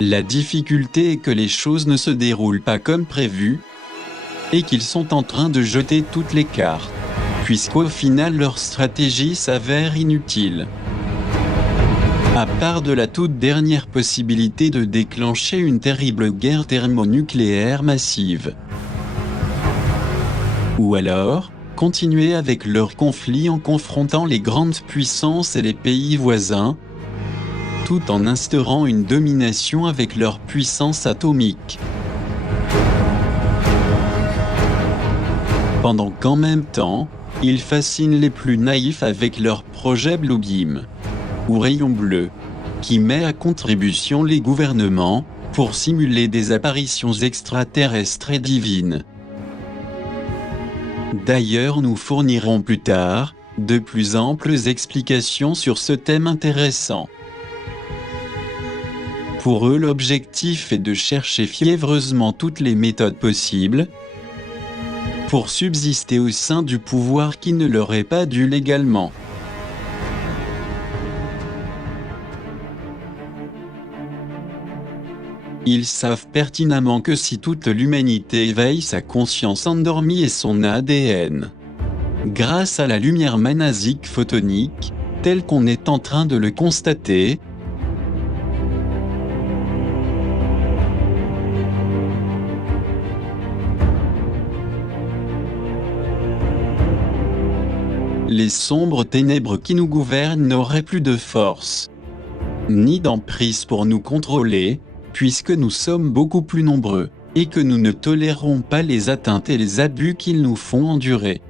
La difficulté est que les choses ne se déroulent pas comme prévu, et qu'ils sont en train de jeter toutes les cartes, puisqu'au final leur stratégie s'avère inutile. À part de la toute dernière possibilité de déclencher une terrible guerre thermonucléaire massive. Ou alors, continuer avec leur conflit en confrontant les grandes puissances et les pays voisins, tout en instaurant une domination avec leur puissance atomique. Pendant qu'en même temps, ils fascinent les plus naïfs avec leurs projets Blue Beam ou Rayon Bleu, qui met à contribution les gouvernements, pour simuler des apparitions extraterrestres et divines. D'ailleurs, nous fournirons plus tard de plus amples explications sur ce thème intéressant. Pour eux, l'objectif est de chercher fiévreusement toutes les méthodes possibles pour subsister au sein du pouvoir qui ne leur est pas dû légalement. Ils savent pertinemment que si toute l'humanité éveille sa conscience endormie et son ADN, grâce à la lumière manasique photonique, telle qu'on est en train de le constater, les sombres ténèbres qui nous gouvernent n'auraient plus de force, ni d'emprise pour nous contrôler, puisque nous sommes beaucoup plus nombreux, et que nous ne tolérons pas les atteintes et les abus qu'ils nous font endurer.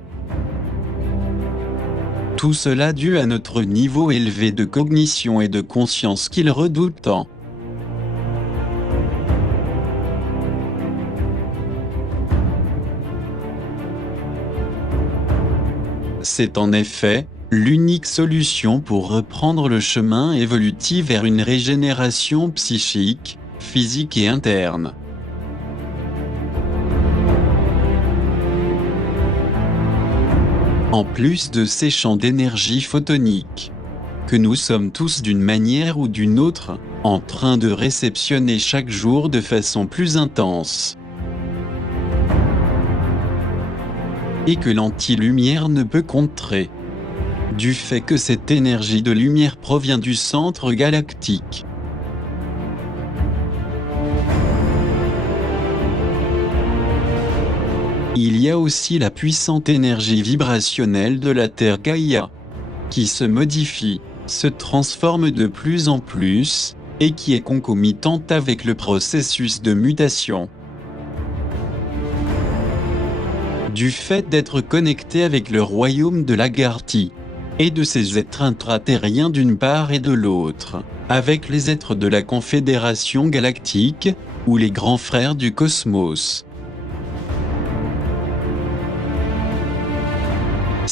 Tout cela dû à notre niveau élevé de cognition et de conscience qu'ils redoutent tant. C'est en effet l'unique solution pour reprendre le chemin évolutif vers une régénération psychique, physique et interne. En plus de ces champs d'énergie photonique, que nous sommes tous d'une manière ou d'une autre, en train de réceptionner chaque jour de façon plus intense, et que l'anti-lumière ne peut contrer, du fait que cette énergie de lumière provient du centre galactique. Il y a aussi la puissante énergie vibrationnelle de la Terre Gaïa, qui se modifie, se transforme de plus en plus, et qui est concomitante avec le processus de mutation. Du fait d'être connecté avec le royaume de l'Agarthi, et de ses êtres intraterriens d'une part et de l'autre, avec les êtres de la Confédération galactique, ou les grands frères du cosmos.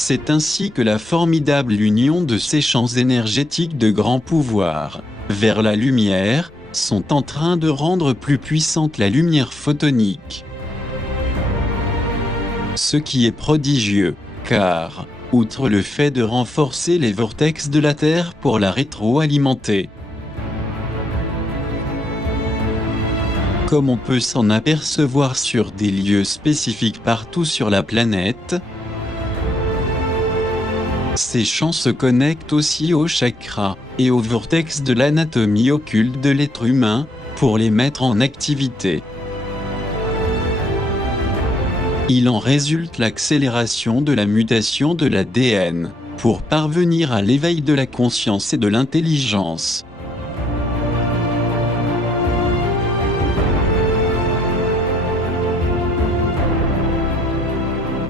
C'est ainsi que la formidable union de ces champs énergétiques de grand pouvoir, vers la lumière, sont en train de rendre plus puissante la lumière photonique. Ce qui est prodigieux, car, outre le fait de renforcer les vortex de la Terre pour la rétroalimenter, comme on peut s'en apercevoir sur des lieux spécifiques partout sur la planète, ces champs se connectent aussi aux chakras et aux vortex de l'anatomie occulte de l'être humain, pour les mettre en activité. Il en résulte l'accélération de la mutation de l'ADN, pour parvenir à l'éveil de la conscience et de l'intelligence.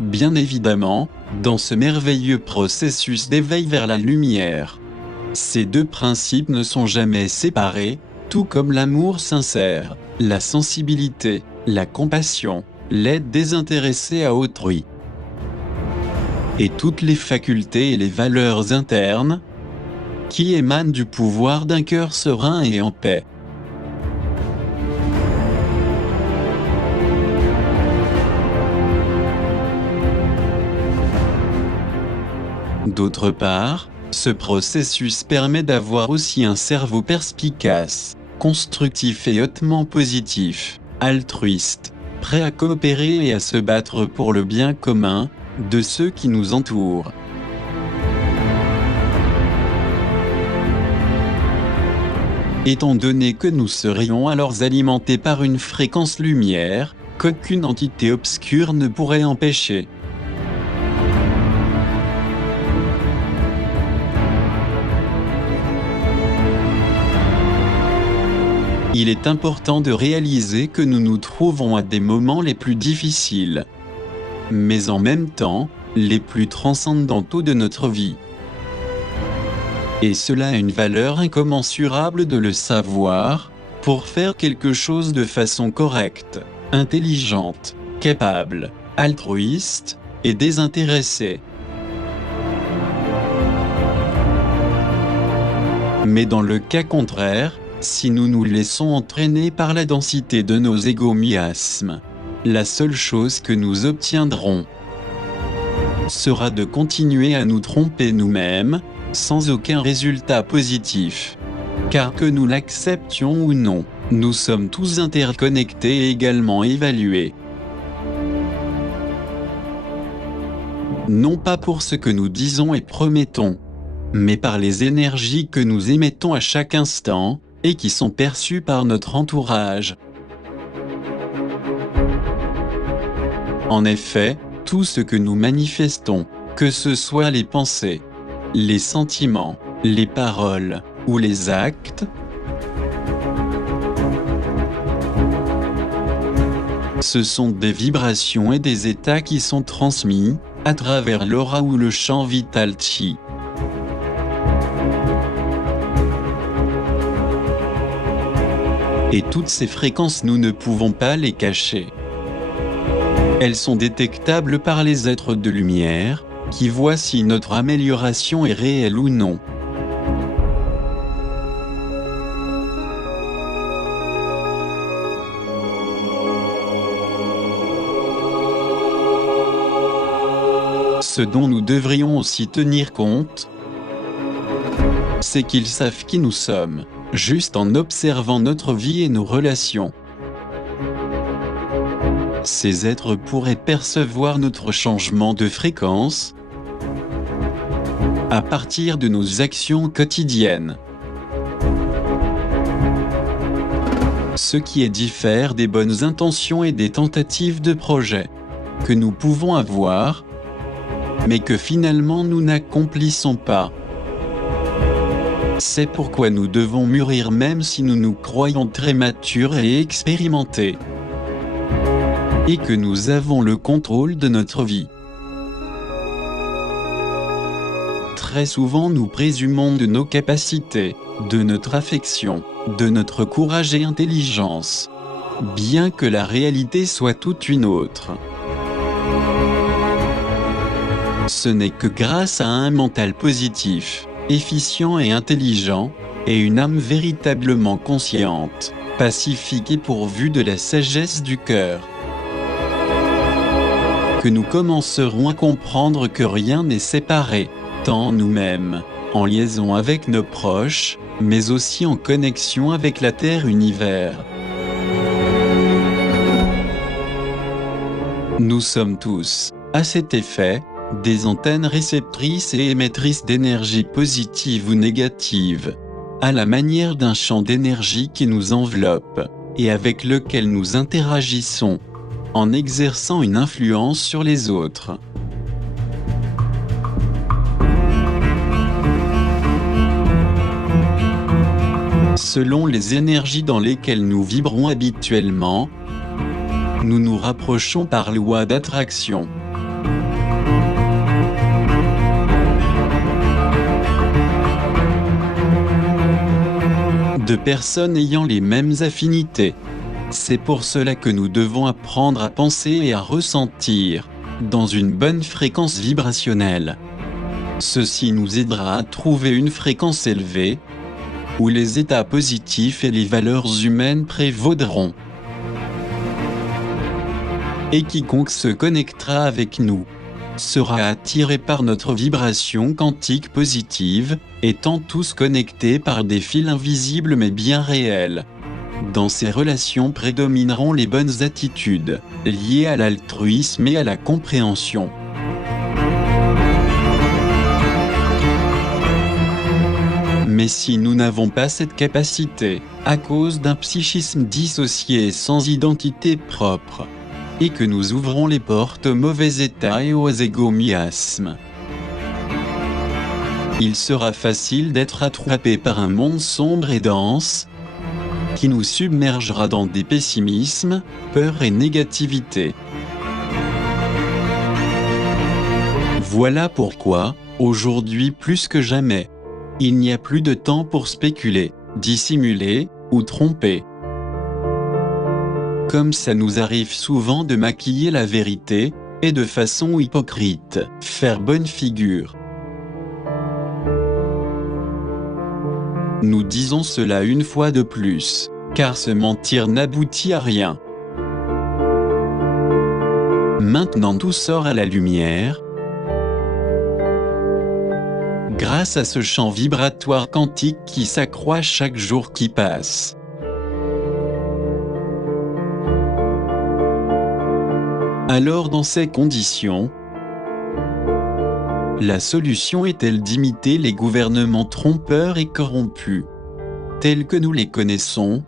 Bien évidemment, dans ce merveilleux processus d'éveil vers la lumière, ces deux principes ne sont jamais séparés, tout comme l'amour sincère, la sensibilité, la compassion, l'aide désintéressée à autrui, et toutes les facultés et les valeurs internes qui émanent du pouvoir d'un cœur serein et en paix. D'autre part, ce processus permet d'avoir aussi un cerveau perspicace, constructif et hautement positif, altruiste, prêt à coopérer et à se battre pour le bien commun de ceux qui nous entourent. Étant donné que nous serions alors alimentés par une fréquence lumière, qu'aucune entité obscure ne pourrait empêcher. Il est important de réaliser que nous nous trouvons à des moments les plus difficiles, mais en même temps, les plus transcendantaux de notre vie. Et cela a une valeur incommensurable de le savoir, pour faire quelque chose de façon correcte, intelligente, capable, altruiste et désintéressée. Mais dans le cas contraire, si nous nous laissons entraîner par la densité de nos égomiasmes, la seule chose que nous obtiendrons sera de continuer à nous tromper nous-mêmes, sans aucun résultat positif. Car que nous l'acceptions ou non, nous sommes tous interconnectés et également évalués. Non pas pour ce que nous disons et promettons, mais par les énergies que nous émettons à chaque instant, et qui sont perçues par notre entourage. En effet, tout ce que nous manifestons, que ce soit les pensées, les sentiments, les paroles ou les actes, ce sont des vibrations et des états qui sont transmis à travers l'aura ou le champ vital chi. Et toutes ces fréquences, nous ne pouvons pas les cacher. Elles sont détectables par les êtres de lumière, qui voient si notre amélioration est réelle ou non. Ce dont nous devrions aussi tenir compte, c'est qu'ils savent qui nous sommes, juste en observant notre vie et nos relations. Ces êtres pourraient percevoir notre changement de fréquence à partir de nos actions quotidiennes. Ce qui est diffère des bonnes intentions et des tentatives de projet que nous pouvons avoir, mais que finalement nous n'accomplissons pas. C'est pourquoi nous devons mûrir même si nous nous croyons très matures et expérimentés, et que nous avons le contrôle de notre vie. Très souvent nous présumons de nos capacités, de notre affection, de notre courage et intelligence, bien que la réalité soit toute une autre. Ce n'est que grâce à un mental positif, efficient et intelligent, et une âme véritablement consciente, pacifique et pourvue de la sagesse du cœur, que nous commencerons à comprendre que rien n'est séparé, tant nous-mêmes, en liaison avec nos proches, mais aussi en connexion avec la Terre-Univers. Nous sommes tous, à cet effet, des antennes réceptrices et émettrices d'énergie positive ou négative, à la manière d'un champ d'énergie qui nous enveloppe, et avec lequel nous interagissons, en exerçant une influence sur les autres. Selon les énergies dans lesquelles nous vibrons habituellement, nous nous rapprochons par loi d'attraction. De personnes ayant les mêmes affinités. C'est pour cela que nous devons apprendre à penser et à ressentir dans une bonne fréquence vibrationnelle. Ceci nous aidera à trouver une fréquence élevée, où les états positifs et les valeurs humaines prévaudront. Et quiconque se connectera avec nous sera attiré par notre vibration quantique positive, étant tous connectés par des fils invisibles mais bien réels. Dans ces relations prédomineront les bonnes attitudes, liées à l'altruisme et à la compréhension. Mais si nous n'avons pas cette capacité, à cause d'un psychisme dissocié et sans identité propre, et que nous ouvrons les portes aux mauvais états et aux égomiasmes, il sera facile d'être attrapé par un monde sombre et dense, qui nous submergera dans des pessimismes, peur et négativité. Voilà pourquoi, aujourd'hui plus que jamais, Il n'y a plus de temps pour spéculer, dissimuler ou tromper. Comme ça nous arrive souvent de maquiller la vérité, et de façon hypocrite, faire bonne figure. Nous disons cela une fois de plus, car se mentir n'aboutit à rien. Maintenant tout sort à la lumière, grâce à ce champ vibratoire quantique qui s'accroît chaque jour qui passe. Alors dans ces conditions, la solution est-elle d'imiter les gouvernements trompeurs et corrompus, tels que nous les connaissons?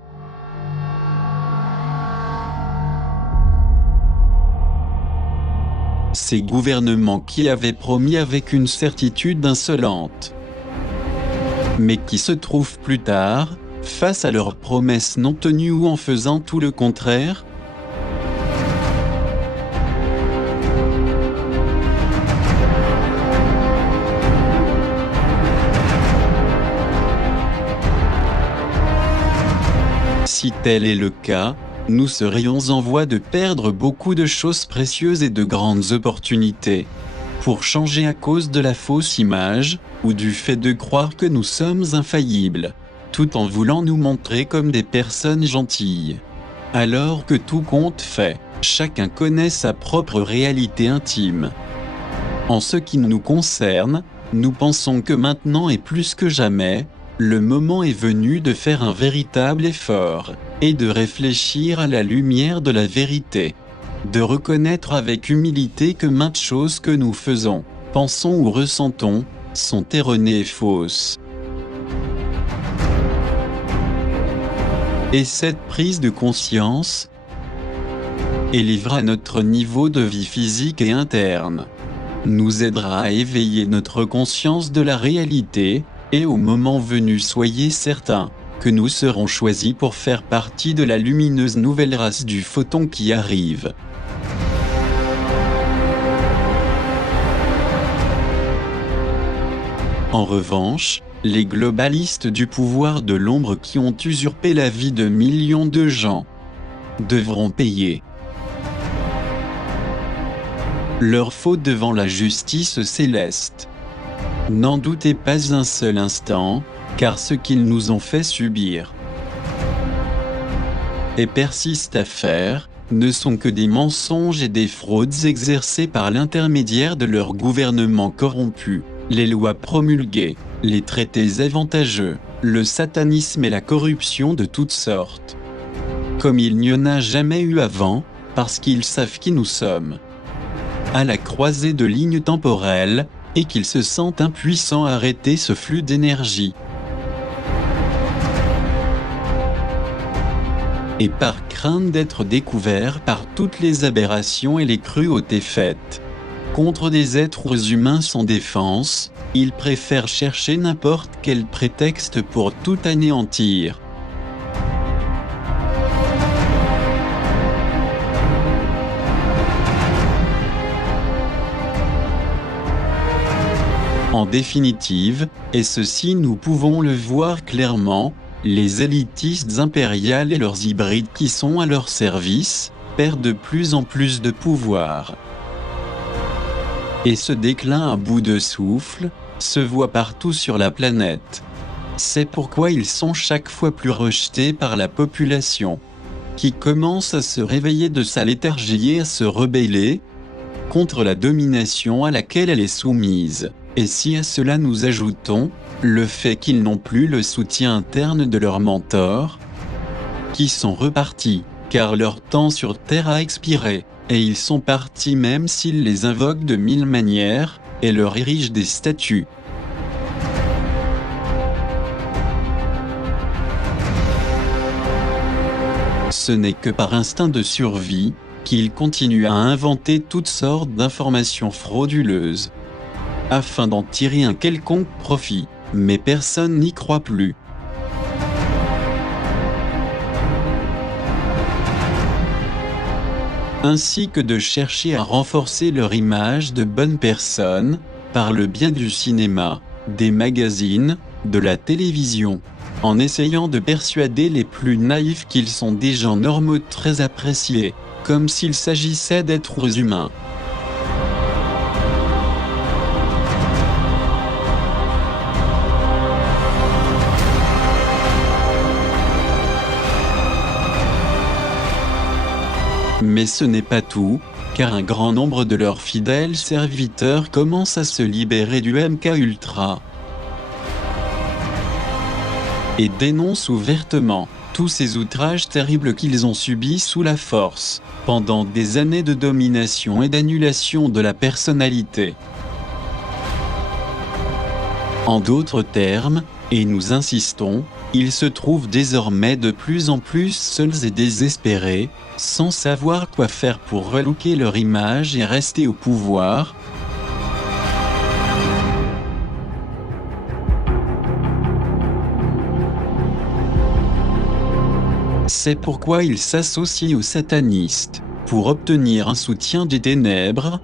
Ces gouvernements qui avaient promis avec une certitude insolente, mais qui se trouvent plus tard, face à leurs promesses non tenues ou en faisant tout le contraire? Si tel est le cas, nous serions en voie de perdre beaucoup de choses précieuses et de grandes opportunités pour changer à cause de la fausse image, ou du fait de croire que nous sommes infaillibles, tout en voulant nous montrer comme des personnes gentilles. Alors que tout compte fait, chacun connaît sa propre réalité intime. En ce qui nous concerne, nous pensons que maintenant et plus que jamais, le moment est venu de faire un véritable effort, et de réfléchir à la lumière de la vérité. De reconnaître avec humilité que maintes choses que nous faisons, pensons ou ressentons, sont erronées et fausses. Et cette prise de conscience élèvera à notre niveau de vie physique et interne, nous aidera à éveiller notre conscience de la réalité, et au moment venu soyez certains que nous serons choisis pour faire partie de la lumineuse nouvelle race du photon qui arrive. En revanche, les globalistes du pouvoir de l'ombre qui ont usurpé la vie de millions de gens devront payer leur faute devant la justice céleste. N'en doutez pas un seul instant, car ce qu'ils nous ont fait subir et persistent à faire, ne sont que des mensonges et des fraudes exercées par l'intermédiaire de leurs gouvernements corrompus, les lois promulguées, les traités avantageux, le satanisme et la corruption de toutes sortes. Comme il n'y en a jamais eu avant, parce qu'ils savent qui nous sommes, à la croisée de lignes temporelles, et qu'ils se sentent impuissants à arrêter ce flux d'énergie. Et par crainte d'être découverts par toutes les aberrations et les cruautés faites contre des êtres humains sans défense, ils préfèrent chercher n'importe quel prétexte pour tout anéantir. En définitive, et ceci nous pouvons le voir clairement, les élitistes impériales et leurs hybrides qui sont à leur service, perdent de plus en plus de pouvoir. Et ce déclin à bout de souffle se voit partout sur la planète. C'est pourquoi ils sont chaque fois plus rejetés par la population, qui commence à se réveiller de sa léthargie et à se rebeller contre la domination à laquelle elle est soumise. Et si à cela nous ajoutons le fait qu'ils n'ont plus le soutien interne de leurs mentors, qui sont repartis, car leur temps sur Terre a expiré, et ils sont partis même s'ils les invoquent de 1000 manières, et leur érigent des statues. Ce n'est que par instinct de survie qu'ils continuent à inventer toutes sortes d'informations frauduleuses, afin d'en tirer un quelconque profit, mais personne n'y croit plus. Ainsi que de chercher à renforcer leur image de bonnes personnes, par le biais du cinéma, des magazines, de la télévision, en essayant de persuader les plus naïfs qu'ils sont des gens normaux très appréciés, comme s'il s'agissait d'êtres humains. Mais ce n'est pas tout, car un grand nombre de leurs fidèles serviteurs commencent à se libérer du MK-Ultra et dénoncent ouvertement tous ces outrages terribles qu'ils ont subis sous la force, pendant des années de domination et d'annulation de la personnalité. En d'autres termes, et nous insistons, ils se trouvent désormais de plus en plus seuls et désespérés, sans savoir quoi faire pour relooker leur image et rester au pouvoir. C'est pourquoi ils s'associent aux satanistes, pour obtenir un soutien des ténèbres,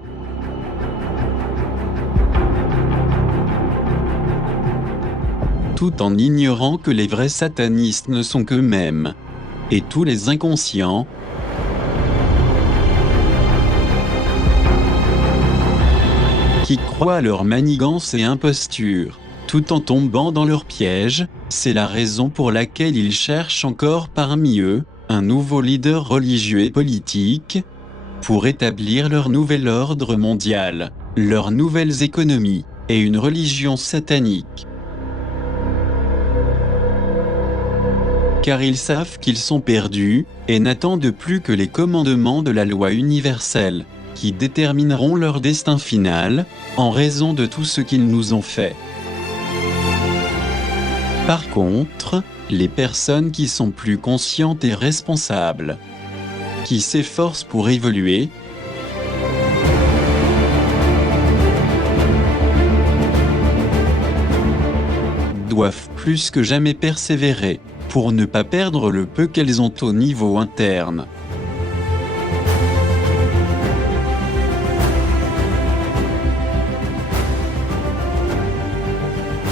tout en ignorant que les vrais satanistes ne sont qu'eux-mêmes, et tous les inconscients, qui croient à leur manigance et imposture, tout en tombant dans leur piège. C'est la raison pour laquelle ils cherchent encore parmi eux un nouveau leader religieux et politique, pour établir leur nouvel ordre mondial, leurs nouvelles économies, et une religion satanique. Car ils savent qu'ils sont perdus, et n'attendent plus que les commandements de la loi universelle, qui détermineront leur destin final, en raison de tout ce qu'ils nous ont fait. Par contre, les personnes qui sont plus conscientes et responsables, qui s'efforcent pour évoluer, doivent plus que jamais persévérer, pour ne pas perdre le peu qu'elles ont au niveau interne.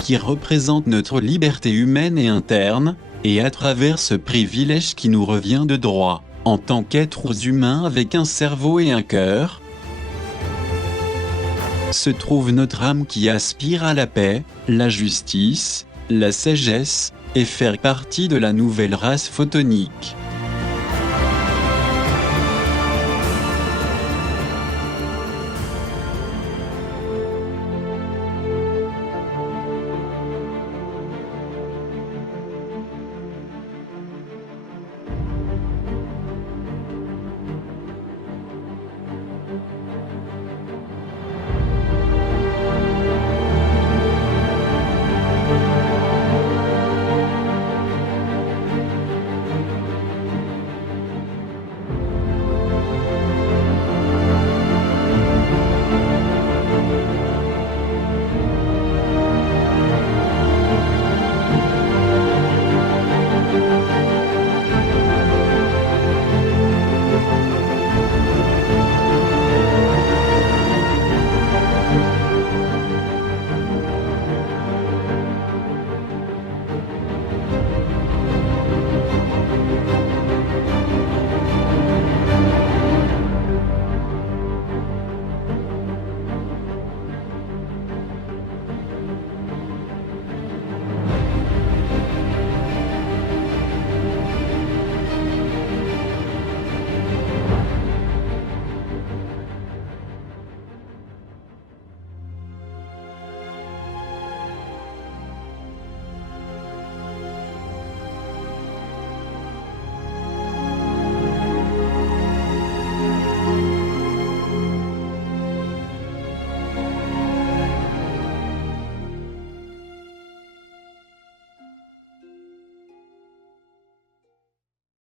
Qui représente notre liberté humaine et interne, et à travers ce privilège qui nous revient de droit, en tant qu'êtres humains avec un cerveau et un cœur, se trouve notre âme qui aspire à la paix, la justice, la sagesse, et faire partie de la nouvelle race photonique.